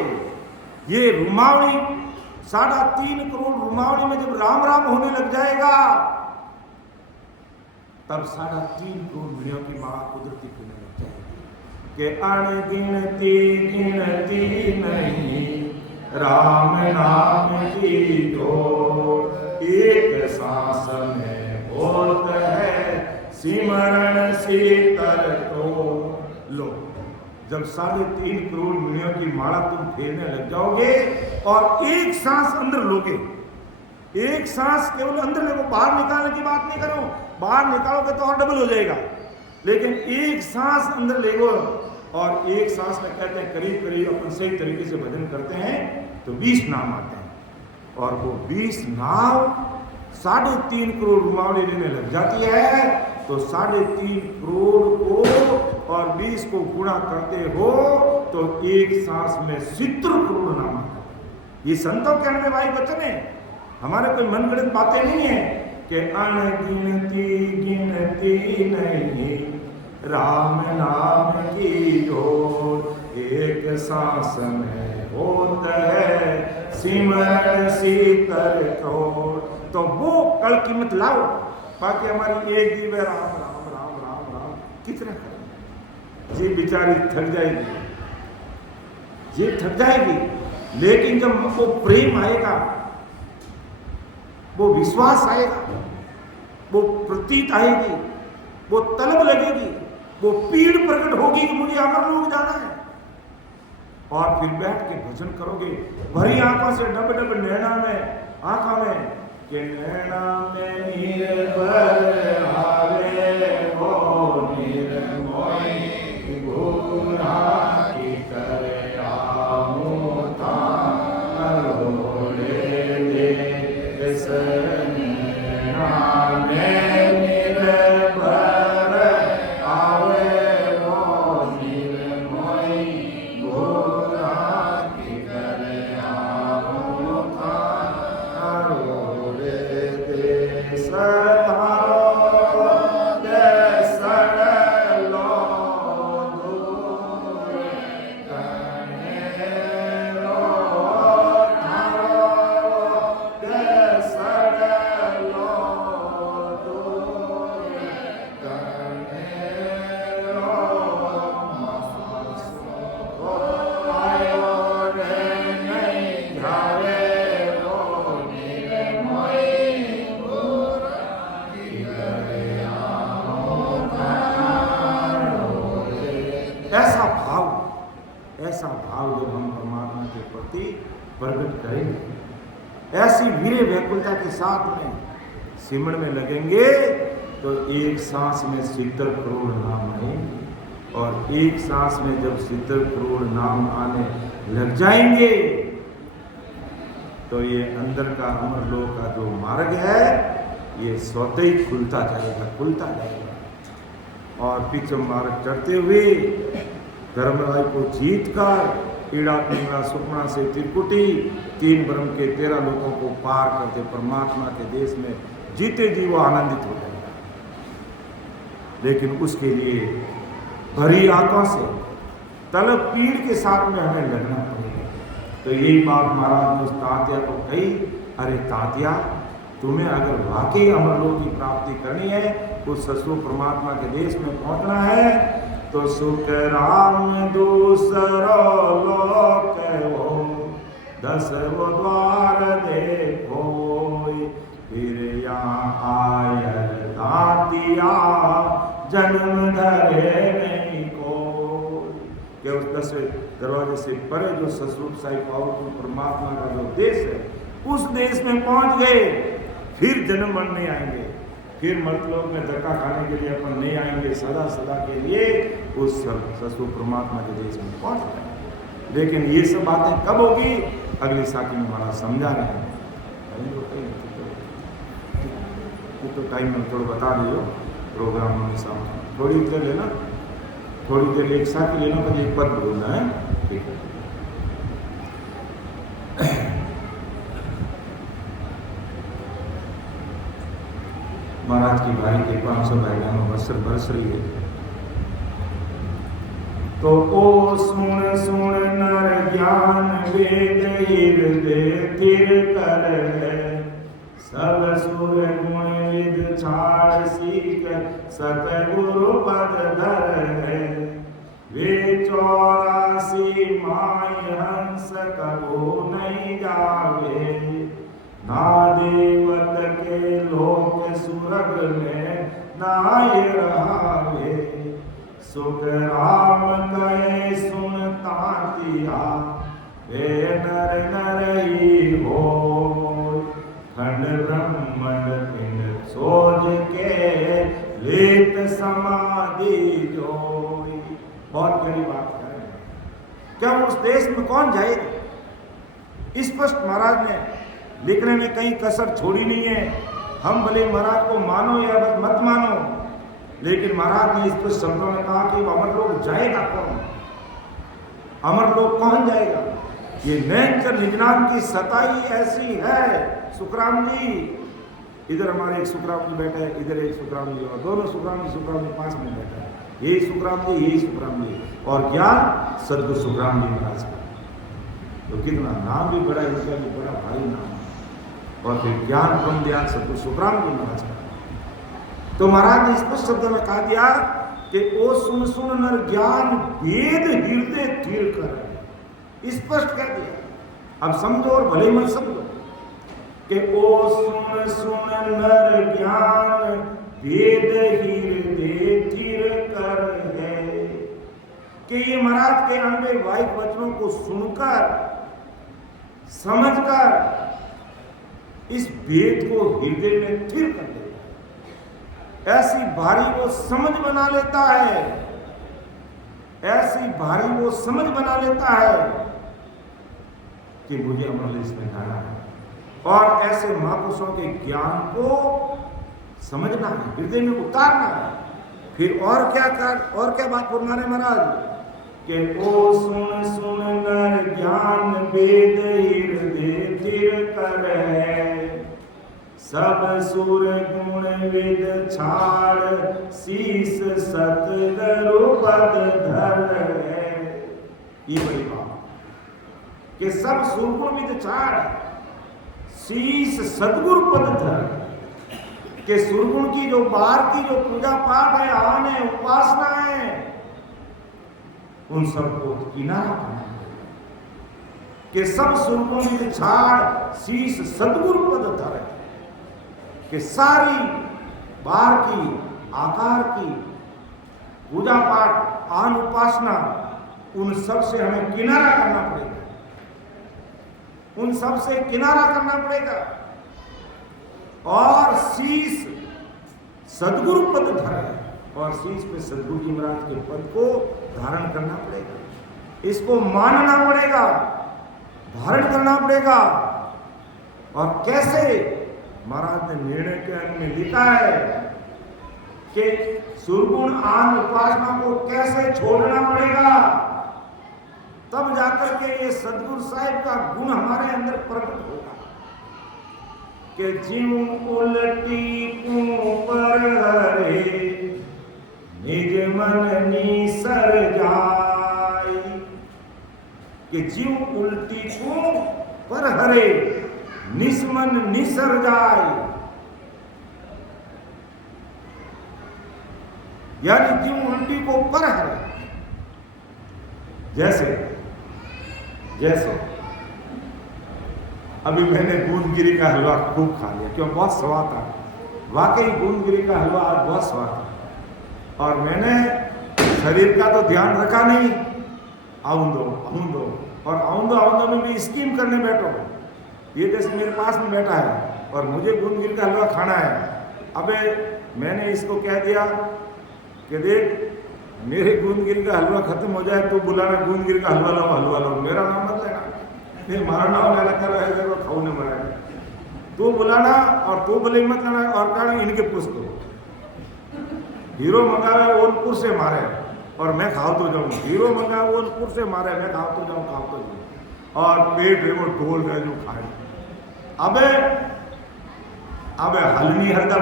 ये रुमावली 3.5 करोड़ रुमावली में जब राम राम होने लग जाएगा, तब 3.5 करोड़ मिणियों की माला कुदरती पीने लग जाएगी कि अणगिनती गिनती नहीं राम नाम की डोर, एक सांस में होत है सिमरण शीतल तो। लो जब 3.5 करोड़ मिणियों की माला तुम फेरने लग जाओगे और एक सांस अंदर लोगे, एक सांस केवल अंदर लेगो, बाहर निकालने की बात नहीं करो, बाहर निकालोगे तो और डबल हो जाएगा, लेकिन एक सांस अंदर लेगो और एक सांस में कहते हैं करीब करीब अपन सही तरीके से भजन करते हैं तो 20 नाम आते हैं। और वो 20 नाम 3.5 करोड़ रुमावली लेने लग जाती है तो 3.5 करोड़ को और 20 को गुणा करते हो तो एक सांस में 70 करोड़ नाम आता है। ये संतों के अनवे भाई वचन है, हमारे कोई मनगढ़ंत बातें नहीं है कि अनगिनती गिनती नहीं राम नाम की डोर, एक सांस में होत है सिमरण शीतल तोड़। तो वो कल कीमत लाओ, बाकी हमारी एक जीव है राम राम राम राम राम कितना करें? जी बेचारी थक जाएगी, जी थक जाएगी, लेकिन जब वो प्रेम आएगा, वो विश्वास आएगा, वो प्रतीत आएगी, वो तलब लगेगी, वो पीड़ प्रकट होगी कि मुझे अमर लोग जाना है। और फिर बैठ के भजन करोगे भरी आंखों से, डब डब नैना में आंखों में कि नैना में निर्भर आवे वो निर्मोही भूरा की करे आमुता रोले दे नैना में निर्भर ऐसी वीर व्याकुलता के साथ में सिमरन में लगेंगे तो एक सांस में 70 करोड़ नाम आएंगे, और एक सांस में जब 70 करोड़ नाम आने लग जाएंगे तो ये अंदर का अमरलोक का जो मार्ग है ये स्वतः ही खुलता जाएगा। और पीछे मार्ग चढ़ते हुए धर्मराज को जीत कर ईड़ा पिंगला सुपना से त्रिकुटी 3 ब्रह्म के 13 लोगों को पार करते परमात्मा के देश में जीते जी वो आनंदित हो जाएगा। लेकिन उसके लिए भरी आंखों से तलब पीड़ के साथ में हमें लगना पड़ेगा। तो यही बात महाराज ने उस तात्या को कही, अरे तात्या, तुम्हें अगर वाकई अमरलोक की प्राप्ति करनी है, उस ससुर परमात्मा के देश में पहुंचना है, तो सुख राम दूसरो लोक हो 10 वो द्वार देखो, फिर यहाँ आयर तातिया जन्म धरे नहीं को। कि उस 10वें दरवाजे से परे जो ससुर साई पावरफुल परमात्मा का जो देश है, उस देश में पहुंच गए, फिर जन्म मरण नहीं आएंगे, फिर मतलोक में धक्का खाने के लिए अपन नहीं आएंगे, सदा सदा के लिए उस ससुर परमात्मा के देश में पहुंच गए। लेकिन ये सब बातें कब होगी, अगली साथी में महाराज समझा रहे हैं। तो टाइम में थोड़ा बता दीजिए प्रोग्राम में सामने थोड़ी देर लेना, थोड़ी देर एक साथ लेना, तो एक पद बोलना है, ठीक है। महाराज की भाई के 500 भाइयों बरसर बरस रही है। तो ओ सुन सुन नर ज्ञान वेद हृदय थिर कर है, सब सुर गुण विद छाड़ सीख सतगुरु पद धर है, वे 84 माय हंस कबो नहीं जावे, ना देवत के लोक सुरग में नाय रहावे, सुख राम कहे सुन तातिया, वे नर नर ही हो, खंड ब्रह्मंड पिंड सोज के लेत समाधि जोई। बहुत बड़ी बात करें, क्या उस देश में कौन जाएगा? स्पष्ट महाराज ने लिखने में कहीं कसर छोड़ी नहीं है। हम भले महाराज को मानो या मत मानो, लेकिन महाराज ने इस शब्दों में कहा कि अमरलोक जाएगा कौन, अमरलोक कौन जाएगा? ये नैनचर निजनाम की सताई ऐसी है। सुखराम जी, इधर हमारे एक सुखराम जी बैठे हैं, इधर एक सुखराम जी, और दोनों सुखराम जी 5 में बैठे हैं, यही सुखराम जी, यही सुखराम जी, और ज्ञान सदगुरु सुखराम जी महाराज का। तो कितना नाम भी बड़ा, इनका भी बड़ा भारी नाम, और फिर ज्ञान ब्रह्म ध्यान सदगुरु सुखराम जी महाराज का। तो महाराज ने स्पष्ट शब्दों में कहा दिया कि ओ सुन सुन नर ज्ञान वेद हृदय थिर कर, स्पष्ट कह दिया। अब समझो और भले मत समझो कि ओ सुन सुन नर ज्ञान वेद हृदय थिर कर है, कि ये महाराज के अनबे वाइक वचनों को सुनकर समझकर इस वेद को हृदय में थिर कर देता है। ऐसी भारी वो समझ बना लेता है, ऐसी भारी वो समझ बना लेता है कि मुझे अमरदेश में जाना है, और ऐसे महापुरुषों के ज्ञान को समझना है, हृदय में उतारना है। फिर और क्या बात फरमा रहे महाराज कि ओ सुन सुन नर ज्ञान वेद हृदय थिर कर है, सब सुर गुण विद छाड़ शीस सतगुरु पद धर है। ये बड़ी बात कि सब सुरगुण विद छाड़ शीस सतगुरु पद धर, कि सुरगुण की जो बाहर की जो पूजा पाठ है, आन है, उपासना है, उन सबको किनारा करना, कि सब सुरगुण विद छाड़ शीस सतगुरु पद धर है, कि सारी बाहर की आकार की पूजा पाठ आन उपासना, उन सब से हमें किनारा करना पड़ेगा, उन सब से किनारा करना पड़ेगा और शीश सदगुरु पद धरे और शीश पे सदगुरु जी महाराज के पद को धारण करना पड़ेगा, इसको मानना पड़ेगा, धारण करना पड़ेगा। और कैसे महाराज ने निर्णय के अंत में लिखा है कि सुरगुण आन उपासना को कैसे छोड़ना पड़ेगा, तब जाकर के ये सदगुरु साहिब का गुण हमारे अंदर प्रकट होगा कि जीव उलटी पर हरे निज मन निसर जाय, कि जीव उल्टी को पर हरे निस्मन निसर जाय, यानी जीव उल्टी को पर हरे। जैसे अभी मैंने गूंदगिरी का हलवा खूब खा लिया, क्यों बहुत स्वाद था, वाकई गूंदगिरी का हलवा आज बहुत स्वाद था। और मैंने शरीर का तो ध्यान रखा नहीं, आउंदो और आउंदो में भी स्कीम करने बैठो। ये जैसे मेरे पास में बैठा है और मुझे गूंदगिरी का हलवा खाना है, अबे मैंने इसको कह दिया कि देख मेरे गूंदगिरी का हलवा खत्म हो जाए तो बुलाना गूंदगिरी का हलवा लो, मेरा नाम मत लेना, फिर मारा नाम लेना कर रहे हो खाऊ ने मरा तो बुलाना और तो बोले मत लेना और कहना इनके पुष्प को हीरो मंगावे ओनपुर से मारे और मैं खाओ तो जाऊँ, हीरो मंगावे ओनपुर से मारे मैं खाओ तो जाऊँ और पेट है वो ढोल रहे जो खाए। अबे हलनी हरदा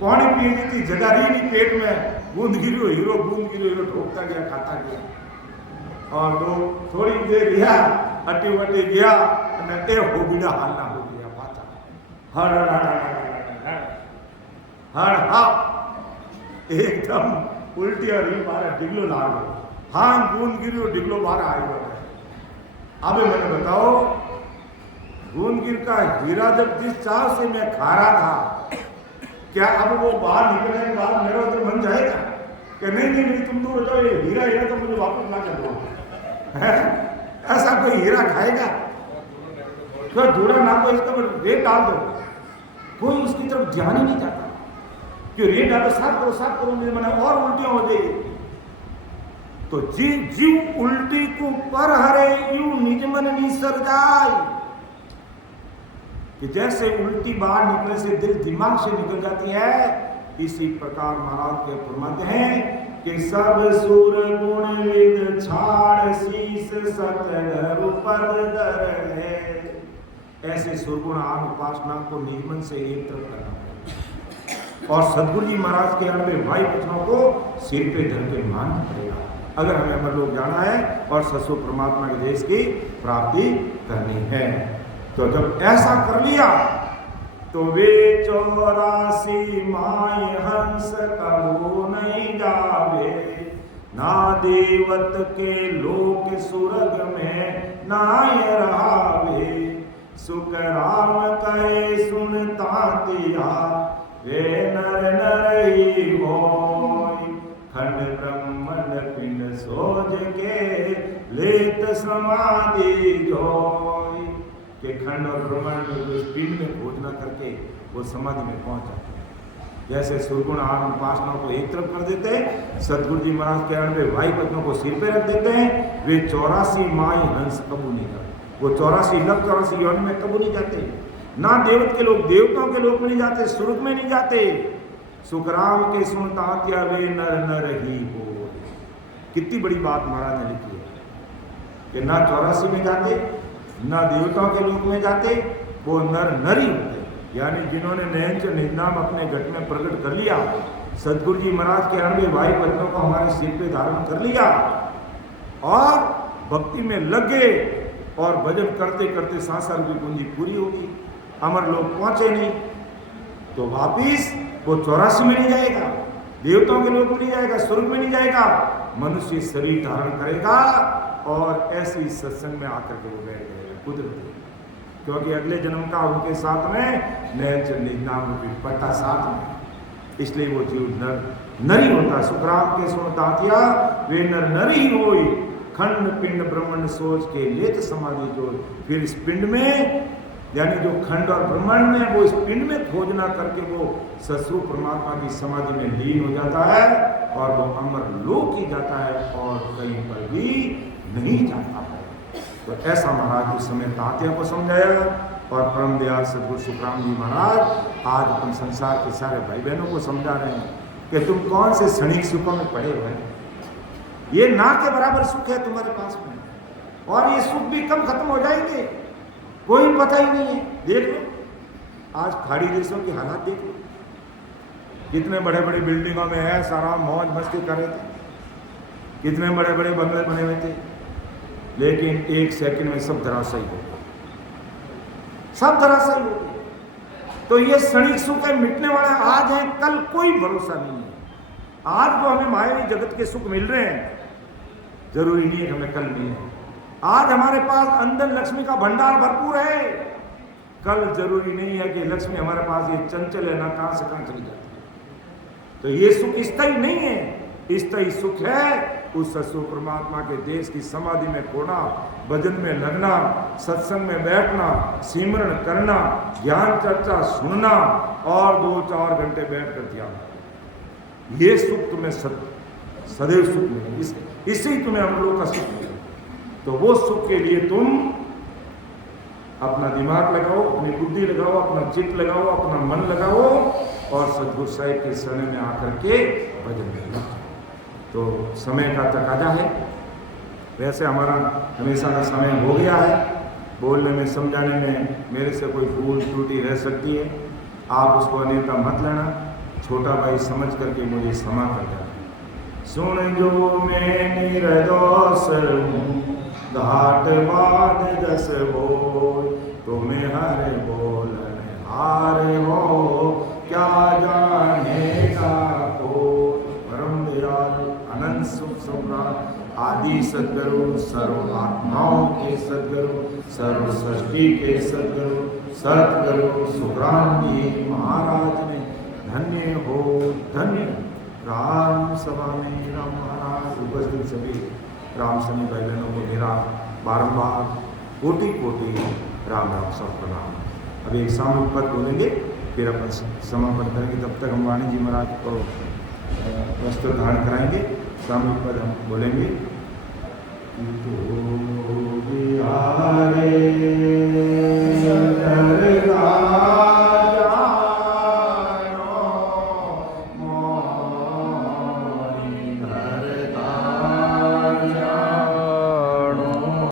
पानी पी ली थी, जगह रही नहीं पेट में, गूंदगिरी हीरो ठोकता गया खाता गया और तो थोड़ी देर रिहा अटी वटी गया हो गया हालना हो गया पाचा हर एकदम उल्टी और बारह डिगलो लाग हाँ गूंदगिरी डिगलो बारह आई। अब मैंने बताओ गूंदगिर का हीरा जब जिस चाव से मैं खा रहा था, क्या अब वो बाहर निकलने के बाद मेरा उधर मन जाएगा कि नहीं तुम दूर हो जाओ, ये हीरा तो मुझे वापस ना कर दो। ऐसा कोई हीरा खाएगा तो दूरा ना को इसका रेट डाल दो, कोई उसकी तरफ ध्यान ही नहीं जाता कि रेट डालो साफ करो मेरे मन और उल्टियां हो जाएगी। तो जीव उल्टी को पर हरे यू निज मन निसर जाय, कि जैसे उल्टी बाहर निकले से दिल दिमाग से निकल जाती है, इसी प्रकार महाराज के फरमाते हैं कि सब सुर गुण विद छाड़ शीस सतगुरु पद दर है। ऐसे सुरगुण आन उपासना को निजमन से एक तरफ करना और सदगुरु जी महाराज के यहाँ में भाई बच्चों को सिर पे धर के मानना पड़ेगा अगर हमें अमर लोग जाना है और ससुर परमात्मा के देश की प्राप्ति करनी है। तो जब ऐसा कर लिया तो वे 84 माय हंस कबू नहीं जावे, ना देवत के लोक सुरग में नाय रहावे, सुख राम कहे सुनता तिया वे नर नर ही होय, खंड ब्रह्मन पिंड सोज के लेत समाधि जोय, के खंड और ब्रह्मांड में पिंड में खोजना करके वो समाधि में पहुंच जाते हैं। जैसे सुरगुण आन उपासना को एक तरफ कर देते हैं, सदगुरु जी महाराज के अरण में भाई बच्चों को सिर पे रख देते हैं, वे 84 माई हंस कबू नहीं जाते, वो 84 लख 84 योनि में कबू नहीं जाते, ना देवत के लोग देवताओं के लोक में नहीं जाते, स्वर्ग में नहीं जाते। सुखराम के सुनता क्या वे नर नर ही हो। कितनी बड़ी बात महाराज ने लिखी है कि ना 84 में जाते ना देवताओं के लोक में जाते, वो नर नरी होते, यानी जिन्होंने नयन से निजनाम अपने घट में प्रकट कर लिया, सदगुरु जी महाराज के अरण में भाई बच्चों को हमारे सिर पे धारण कर लिया और भक्ति में लगे और भजन करते करते सांसार की कुंजी पूरी होगी, अमर लोग पहुंचे नहीं तो वापिस वो 84 में नहीं जाएगा, देवताओं के लोक में नहीं जाएगा, स्वर्ग में नहीं जाएगा, मनुष्य शरीर धारण करेगा और ऐसी सत्संग में आकर के वो बैठ जाएगा कुदरती, क्योंकि अगले जन्म का उनके साथ में नयन निजनाम रूपी पट्टा साथ में, इसलिए वो जीव नर नरी होता। सुखराम के सुन तातिया वे नर नरी होई, खंड पिंड ब्रह्मांड सोच के लेत समाधि जो, फिर इस पिंड में यानी जो खंड और ब्रह्मांड में वो इस पिंड में खोजना करके वो सस्वरूप परमात्मा की समाधि में लीन हो जाता है और वो अमर लोक ही जाता है और कहीं पर भी नहीं जाता है। तो ऐसा महाराज उस समय तात्या को समझाया और परम दयाल सदगुरु सुखराम जी महाराज आज अपन संसार के सारे भाई बहनों को समझा रहे हैं कि तुम कौन से क्षणिक सुखों में पड़े हुए हैं। ये ना के बराबर सुख है तुम्हारे पास में और ये सुख भी कम खत्म हो जाएंगे, कोई पता ही नहीं है। देख लो आज खाड़ी देशों की हालात देख लो, कितने बड़े बड़े बिल्डिंगों में है सारा मौज मस्ती कर रहे थे, कितने बड़े बड़े बंगले बने हुए थे, लेकिन एक सेकंड में सब धराशायी हो गए, सब धराशायी हो गए। तो ये क्षणिक सुख है, मिटने वाला आज है, कल कोई भरोसा नहीं है। आज जो हमें मायावी जगत के सुख मिल रहे हैं जरूरी नहीं है कि हमें कल मिले। आज हमारे पास अंदर लक्ष्मी का भंडार भरपूर है, कल जरूरी नहीं है कि लक्ष्मी हमारे पास ये चंचल है ना कहां से कहां चली जाती है। तो ये सुख स्थायी नहीं है। स्थायी सुख है उस सत्सुख परमात्मा के देश की समाधि में खोना, भजन में लगना, सत्संग में बैठना, सिमरण करना, ज्ञान चर्चा सुनना और 2-4 घंटे बैठकर ध्यान। ये सुख तुम्हें सदैव सुख मिले, इससे ही तुम्हें हम लोग का सुख मिले। तो वो सुख के लिए तुम अपना दिमाग लगाओ, अपनी बुद्धि लगाओ, अपना चित्त लगाओ, अपना मन लगाओ और सद्गुरु साहिब के शरण में आकर के भजन करना। तो समय का तकाजा है, वैसे हमारा हमेशा का समय हो गया है, बोलने में समझाने में मेरे से कोई भूल त्रुटि रह सकती है, आप उसको अन्यथा मत लेना, छोटा भाई समझ करके मुझे क्षमा कर देना। सुन जो मैं निर्दोष हूँ घाट बाद दस बोल, तुम्हें हर बोलन हार हो क्या जानेगा को। परम दयाल अनंत सुख सम्राट आदि सद्गुरु, सर्व आत्माओं के सद्गुरु, सर्व सृष्टि के सद्गुरु सुखराम जी महाराज ने धन्य हो धन्य। राम सभा में राम महाराज उपस्थित सभी राम सभी भाई बहनों को मेरा बारंबार कोटि कोटि राम राम सब प्रणाम। अभी एक सामूहिक पद बोलेंगे, फिर अपन समापन करेंगे। तब तक हम वाणी जी महाराज को वस्त्र धारण कराएंगे। सामूहिक पद हम बोलेंगे। तो